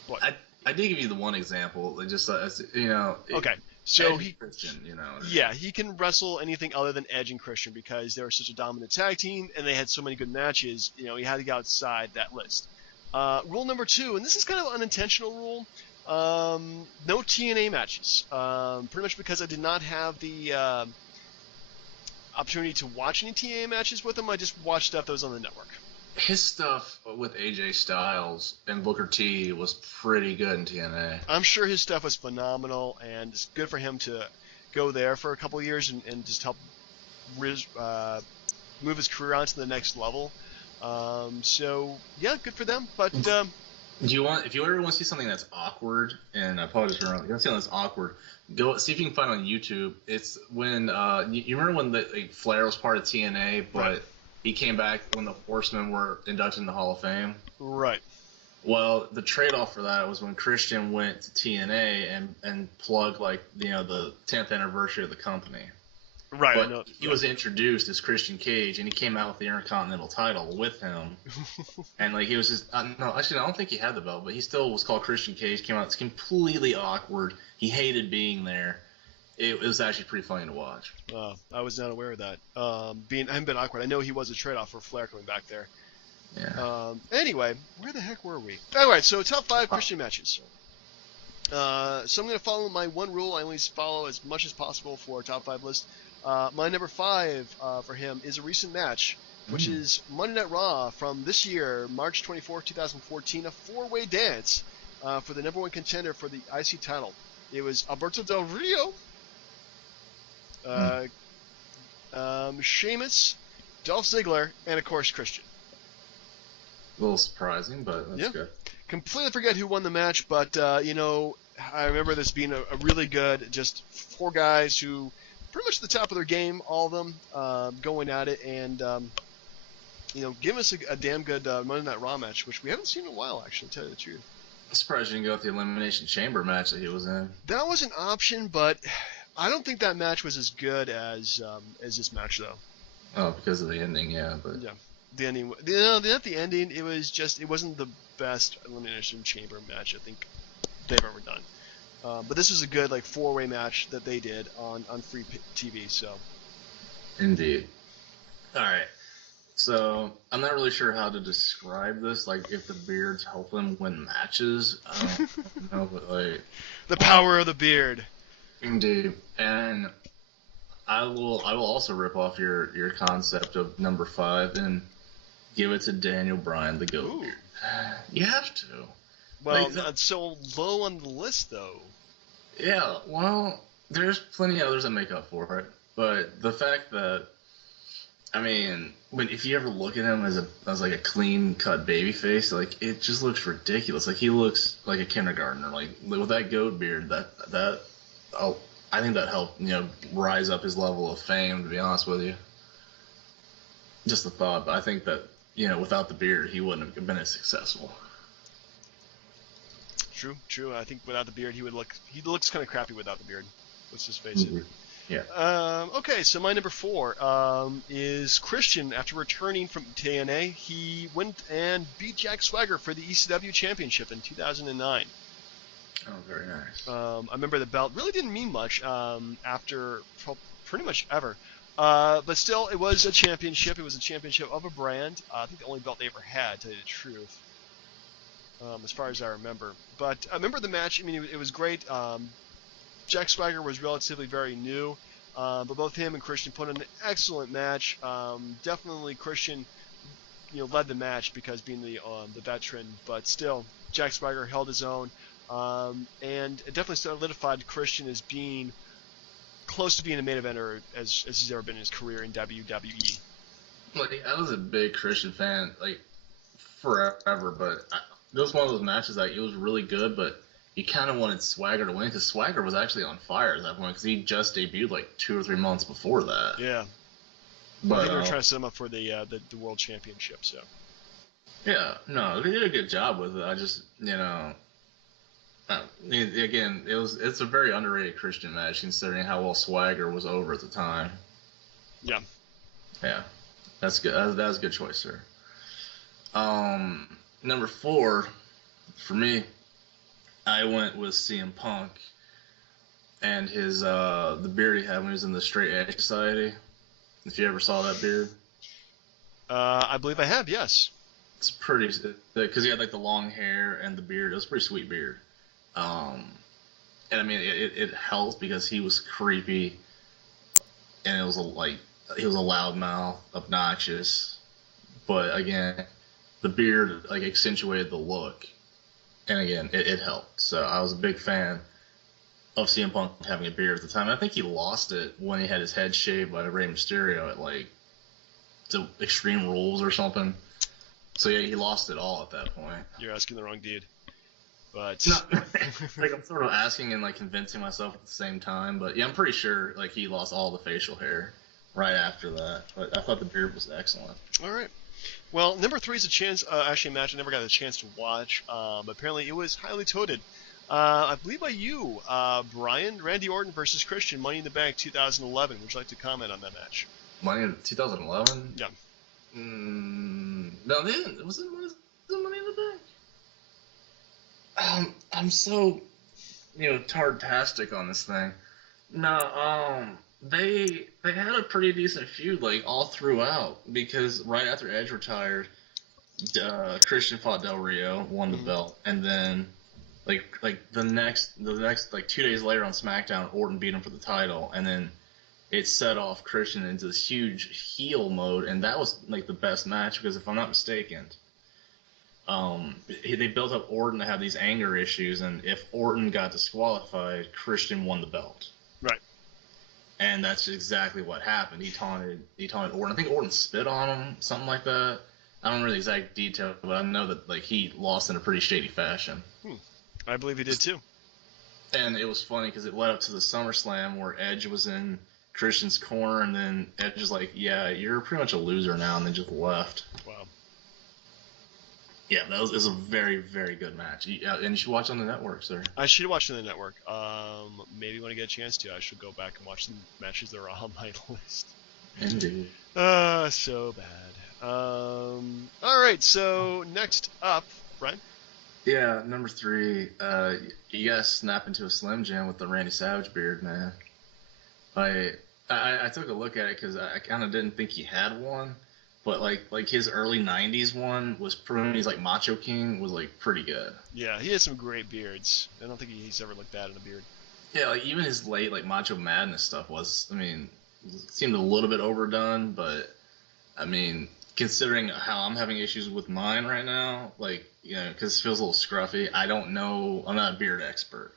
What? I did give you the one example, just as Okay, so Edge and Christian, Yeah, he can wrestle anything other than Edge and Christian because they were such a dominant tag team and they had so many good matches. He had to go outside that list. Rule number 2, and this is kind of an unintentional rule. No TNA matches. Pretty much because I did not have the opportunity to watch any TNA matches with him. I just watched stuff that was on the network. His stuff with AJ Styles and Booker T was pretty good in TNA. I'm sure his stuff was phenomenal, and it's good for him to go there for a couple of years and just help move his career on to the next level. So yeah, good for them. But if you ever want to see something that's awkward, and I apologize for interrupting, you want to see something that's awkward, go see if you can find it on YouTube. It's when you remember when Flair was part of TNA, but right. He came back when the Horsemen were inducted in the Hall of Fame. Right. Well, the trade-off for that was when Christian went to TNA and plugged the 10th anniversary of the company. Right. But he was introduced as Christian Cage, and he came out with the Intercontinental title with him. And he was just no, actually I don't think he had the belt, but he still was called Christian Cage. Came out, it's completely awkward. He hated being there. it was actually pretty funny to watch. I was not aware of that. I've been awkward. I know he was a trade-off for Flair coming back there. Yeah. Anyway, where the heck were we? All right, so top 5 Christian matches. So I'm going to follow my one rule. I always follow as much as possible for a top 5 list. My number 5 for him is a recent match, which is Monday Night Raw from this year, March 24, 2014, a 4-way dance for the number 1 contender for the IC title. It was Alberto Del Rio, Sheamus, Dolph Ziggler, and of course Christian. A little surprising, but that's good. Completely forget who won the match, but I remember this being a really good, just 4 guys who pretty much at the top of their game, all of them going at it, and give us a damn good Monday Night Raw match, which we haven't seen in a while, actually, to tell you the truth. I'm surprised you didn't go with the Elimination Chamber match that he was in. That was an option, but I don't think that match was as good as this match, though. Oh, because of the ending, yeah, but yeah, the ending. Not the ending. It wasn't the best Elimination Chamber match I think they've ever done. But this was a good 4-way match that they did on free TV. So. Indeed. All right. So I'm not really sure how to describe this. If the beards help them win matches, I don't know, but the power of the beard. Indeed, and I will also rip off your concept of number 5 and give it to Daniel Bryan, the Goat Beard. You have to. Well, that's so low on the list, though. Yeah, well, there's plenty of others that make up for it, but the fact that, if you ever look at him as a clean cut baby face, it just looks ridiculous. He looks like a kindergartner. With that goat beard, I think that helped rise up his level of fame. To be honest with you, just a thought. But I think that without the beard, he wouldn't have been as successful. True. I think without the beard, he looks kind of crappy without the beard. Let's just face it. Yeah. Okay, so my number 4 is Christian. After returning from TNA, he went and beat Jack Swagger for the ECW Championship in 2009. Oh, very nice. I remember the belt really didn't mean much after pretty much ever. But still, it was a championship. It was a championship of a brand. I think the only belt they ever had, to tell you the truth, as far as I remember. But I remember the match. It was great. Jack Swagger was relatively very new, but both him and Christian put in an excellent match. Definitely Christian, led the match because being the veteran, but still Jack Swagger held his own, and it definitely solidified Christian as being close to being a main eventer as he's ever been in his career in WWE. I was a big Christian fan forever, but it was one of those matches it was really good, but you kind of wanted Swagger to win because Swagger was actually on fire at that point because he just debuted 2 or 3 months before that. Yeah. But I think they were trying to set him up for the World Championship, so. Yeah, no, they did a good job with it. I just, again, it's a very underrated Christian match considering how well Swagger was over at the time. Yeah. Yeah, that's good. That was a good choice, sir. Number 4, for me, I went with CM Punk and his the beard he had when he was in the Straight Edge Society. If you ever saw that beard. I believe I have, yes. It's pretty, because he had the long hair and the beard. It was a pretty sweet beard. And it helped because he was creepy, and it was he was a loudmouth, obnoxious, but again, the beard accentuated the look. And again, it helped. So I was a big fan of CM Punk having a beard at the time. I think he lost it when he had his head shaved by Rey Mysterio at the Extreme Rules or something. So yeah, he lost it all at that point. You're asking the wrong dude. But no, I'm sort of asking and convincing myself at the same time. But yeah, I'm pretty sure he lost all the facial hair right after that. But I thought the beard was excellent. All right. Well, number 3 is actually a match I never got a chance to watch. But apparently it was highly touted. I believe by you, Brian, Randy Orton versus Christian, Money in the Bank 2011. Would you like to comment on that match? Money in 2011? Yeah. No, they didn't. Was it Money in the Bank? I'm so, tardtastic on this thing. No, they had a pretty decent feud like all throughout because right after Edge retired, Christian fought Del Rio, won the Hmm. belt, and then like the next like 2 days later on SmackDown, Orton beat him for the title, and then it set off Christian into this huge heel mode, and that was like the best match because if I'm not mistaken, they built up Orton to have these anger issues, and if Orton got disqualified, Christian won the belt. Right. And that's exactly what happened. He taunted Orton. I think Orton spit on him, something like that. I don't know the exact detail, but I know that like he lost in a pretty shady fashion. Hmm. I believe he did too. And it was funny because it led up to the SummerSlam where Edge was in Christian's corner, and then Edge was like, "Yeah, you're pretty much a loser now," and then just left. Wow. Yeah, that was a very, very good match. Yeah, and you should watch it on the network, sir. I should watch it on the network. Maybe when I get a chance to, I should go back and watch the matches that are on my list. Indeed. So bad. All right. So next up, Brian. Yeah, number 3. You gotta snap into a Slim Jim with the Randy Savage beard, man. I took a look at it because I kind of didn't think he had one, but like his early '90s one was pretty. He's like Macho King was like pretty good. Yeah, he has some great beards. I don't think he's ever looked bad in a beard. Yeah, like even his late like Macho Madness stuff was. I mean, it seemed a little bit overdone, but I mean, considering how I'm having issues with mine right now, like because it feels a little scruffy. I don't know. I'm not a beard expert.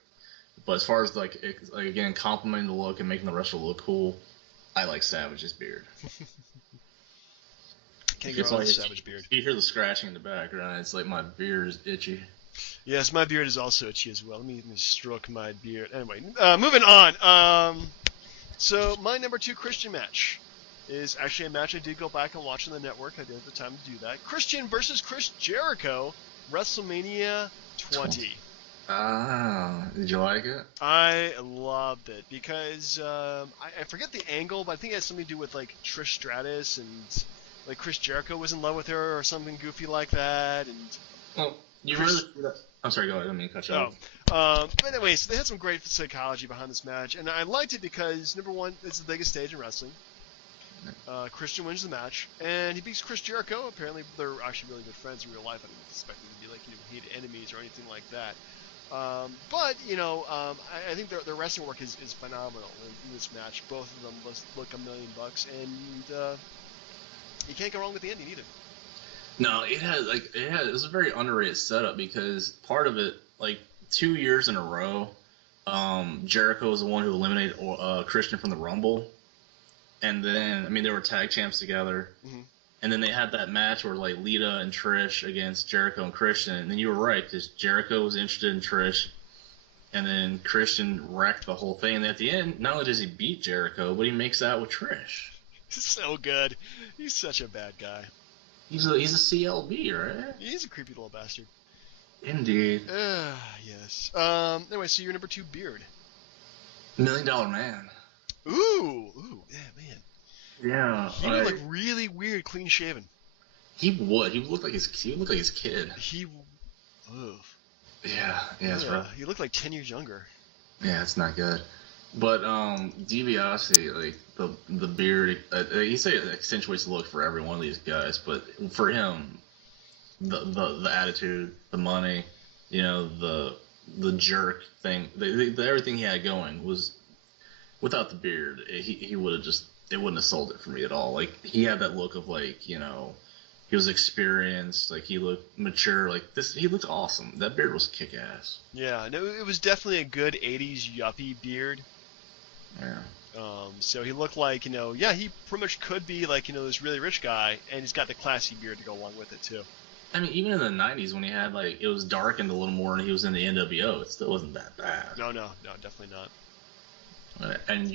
But as far as like again complimenting the look and making the rest of it look cool, I like Savage's beard. Can't It's go wrong like with Savage beard. you hear the scratching in the background. It's like my beard is itchy. Yes, my beard is also itchy as well. Let me stroke my beard. Anyway, moving on. So my number 2 Christian match is actually a match I did go back and watch on the network. I did have the time to do that. Christian versus Chris Jericho, WrestleMania 20. Ah, did you like it? I loved it because I forget the angle, but I think it has something to do with like Trish Stratus and like Chris Jericho was in love with her or something goofy like that. And Well, you Chris, really. I'm sorry. Go ahead. I didn't mean to cut you oh, off. but anyways, they had some great psychology behind this match, and I liked it because number one, it's the biggest stage in wrestling. Christian wins the match, and he beats Chris Jericho. Apparently, they're actually really good friends in real life. I didn't expect them to be like hated enemies or anything like that. But I think their wrestling work is phenomenal in this match. Both of them look $1 million, and you can't go wrong with the ending either. No, it was a very underrated setup because part of it, like 2 years in a row, Jericho was the one who eliminated Christian from the Rumble, and then I mean they were tag champs together, Mm-hmm. and then they had that match where like Lita and Trish against Jericho and Christian, and then you were right because Jericho was interested in Trish, and then Christian wrecked the whole thing, and at the end, not only does he beat Jericho, but he makes out with Trish. He's so good. He's such a bad guy. He's a CLB, right? He's a creepy little bastard. Indeed. Yes. Anyway, so your number 2 beard. $1 Million Man. Ooh, yeah, man. Yeah, He would look really weird, clean shaven. he would. He would look like his kid. Ugh. Yeah, that's right. He looked like 10 years younger. Yeah, it's not good. But DiBiase, like the beard, you say it accentuates the look for every one of these guys, but for him, the attitude, the money, the jerk thing, everything he had going was without the beard, he would have just it wouldn't have sold it for me at all. Like he had that look of like he was experienced, like he looked mature, like this. He looked awesome. That beard was kick ass. Yeah, no, it was definitely a good 80s yuppie beard. Yeah. So he looked like, yeah, he pretty much could be like, this really rich guy, and he's got the classy beard to go along with it, too. I mean, even in the '90s when he had like it was darkened a little more and he was in the NWO, it still wasn't that bad. No, definitely not. And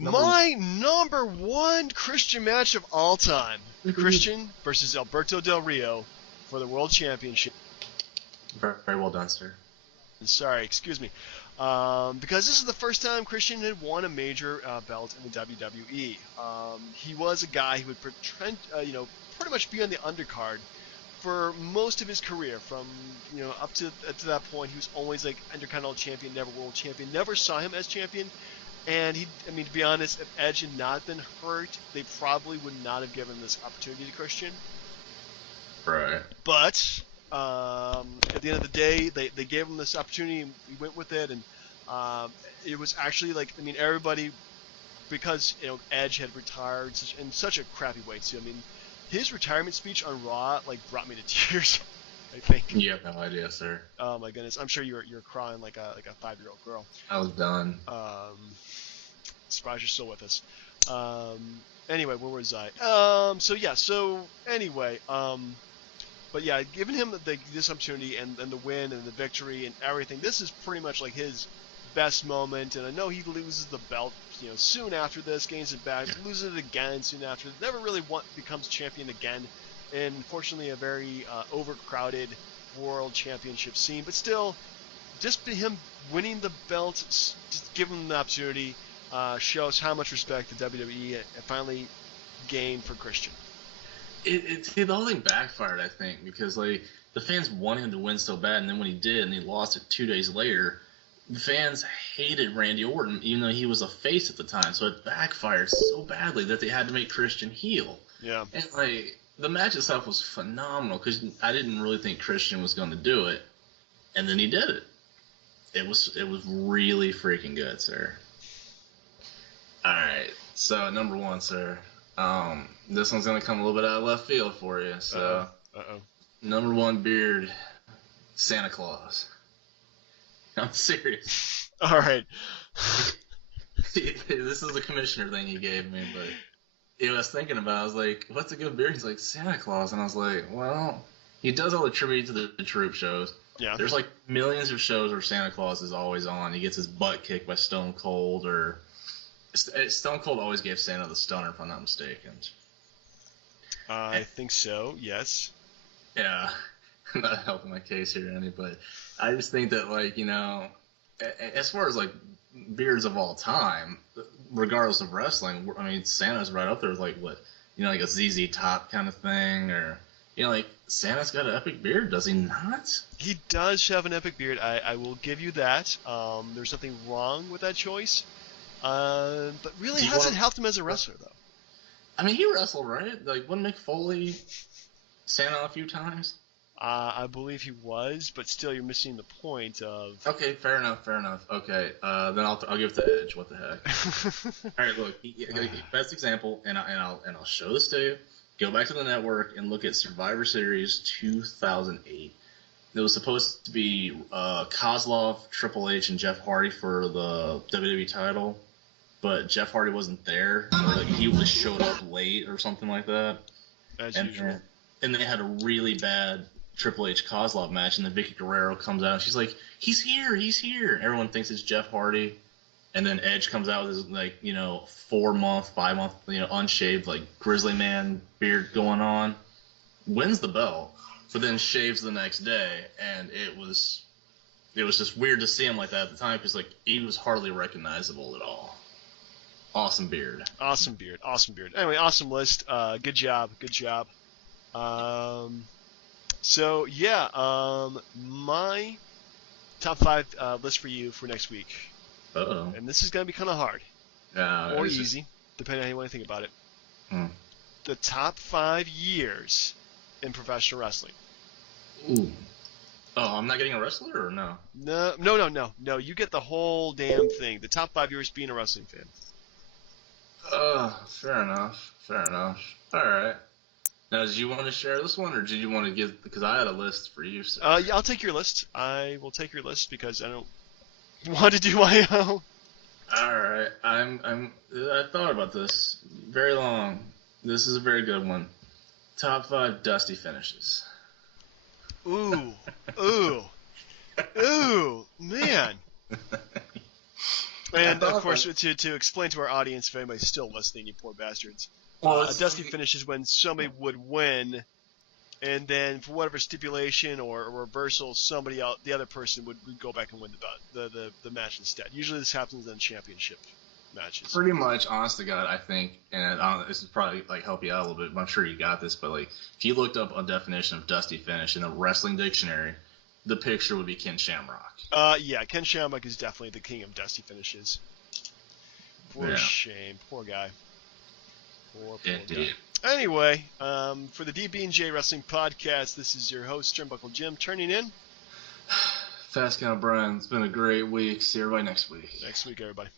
my number 1 Christian match of all time, Christian versus Alberto Del Rio for the World Championship. Very, very well done, sir. Sorry, excuse me. Because this is the first time Christian had won a major belt in the WWE. He was a guy who would pretty much be on the undercard for most of his career. From up to that point, he was always like Intercontinental Champion, never World Champion. Never saw him as champion, And I mean, to be honest, if Edge had not been hurt, they probably would not have given this opportunity to Christian. Right. But at the end of the day, they gave him this opportunity, and he went with it. And it was actually like, I mean, everybody, because Edge had retired in such a crappy way too. I mean, his retirement speech on Raw like brought me to tears. I think. You have no idea, sir. Oh my goodness, I'm sure you're crying like a 5-year-old girl. I was done. Surprised you're still with us. Anyway, where was I? So anyway, but yeah, giving him this opportunity and the win and the victory and everything, this is pretty much like his best moment. And I know he loses the belt, soon after this, gains it back, loses it again soon after. Never really becomes champion again. And unfortunately, a very overcrowded world championship scene. But still, just him winning the belt, just give him the opportunity, shows how much respect the WWE finally gained for Christian. The whole thing backfired, I think, because like the fans wanted him to win so bad, and then when he did, and he lost it 2 days later, the fans hated Randy Orton, even though he was a face at the time. So it backfired so badly that they had to make Christian heel. Yeah. And like the match itself was phenomenal because I didn't really think Christian was going to do it, and then he did it. It was really freaking good, sir. All right, so number one, sir. This one's gonna come a little bit out of left field for you. So, number one beard, Santa Claus. I'm serious. All right. This is the commissioner thing he gave me, but I was thinking about it. I was like, what's a good beard? He's like, Santa Claus. And I was like, well, he does all the tribute to the troop shows. Yeah. There's like millions of shows where Santa Claus is always on. He gets his butt kicked by Stone Cold, or Stone Cold always gave Santa the stunner, if I'm not mistaken. I think so, yes. Yeah. I'm not helping my case here, Andy, but I just think that, like, as far as, like, beards of all time, regardless of wrestling, I mean, Santa's right up there with, like, what, like a ZZ Top kind of thing, or, like, Santa's got an epic beard, does he not? He does have an epic beard. I will give you that. There's nothing wrong with that choice. But really hasn't helped him as a wrestler, though. I mean, he wrestled, right? Like, wasn't Mick Foley Santa a few times? I believe he was, but still, you're missing the point of. Okay, fair enough. Okay, then I'll give it to Edge. What the heck? All right, look, best example, and I'll show this to you. Go back to the network and look at Survivor Series 2008. It was supposed to be Kozlov, Triple H, and Jeff Hardy for the WWE title, but Jeff Hardy wasn't there. Like, he just showed up late or something like that. As usual. And they had a really bad Triple H Kozlov match, and then Vicky Guerrero comes out and she's like, he's here. Everyone thinks it's Jeff Hardy, and then Edge comes out with his 4-month, 5-month, unshaved, like, grizzly man beard going on, wins the belt, but then shaves the next day, and it was just weird to see him like that at the time because, like, he was hardly recognizable at all. Awesome beard. Anyway, awesome list. Good job. So yeah, my top 5 list for you for next week. Uh-oh. And this is gonna be kind of hard, or easy, depending on how you want to think about it. The top 5 years in professional wrestling. Ooh. Oh, I'm not getting a wrestler, or no? No. You get the whole damn thing. The top 5 years being a wrestling fan. Fair enough. All right. Now, did you want to share this one, or did you want to give? Because I had a list for you. So. Yeah, I'll take your list. I will take your list because I don't want to do my own. All right. I thought about this very long. This is a very good one. Top 5 Dusty finishes. Ooh, man. And of course, to explain to our audience, if anybody's still listening, you poor bastards. Dusty finishes when somebody would win, and then for whatever stipulation or reversal, somebody else, the other person would go back and win the match instead. Usually, this happens in championship matches. Pretty much, honest to God, I think, and this is probably like help you out a little bit. I'm sure you got this, but like if you looked up a definition of Dusty finish in a wrestling dictionary, the picture would be Ken Shamrock. Yeah, Ken Shamrock is definitely the king of Dusty finishes. For shame. Poor guy. Poor Indeed. guy. Anyway, for the DB&J Wrestling Podcast, this is your host, Turnbuckle Jim, turning in. Fast Count Brian, it's been a great week. See everybody next week. Next week, everybody.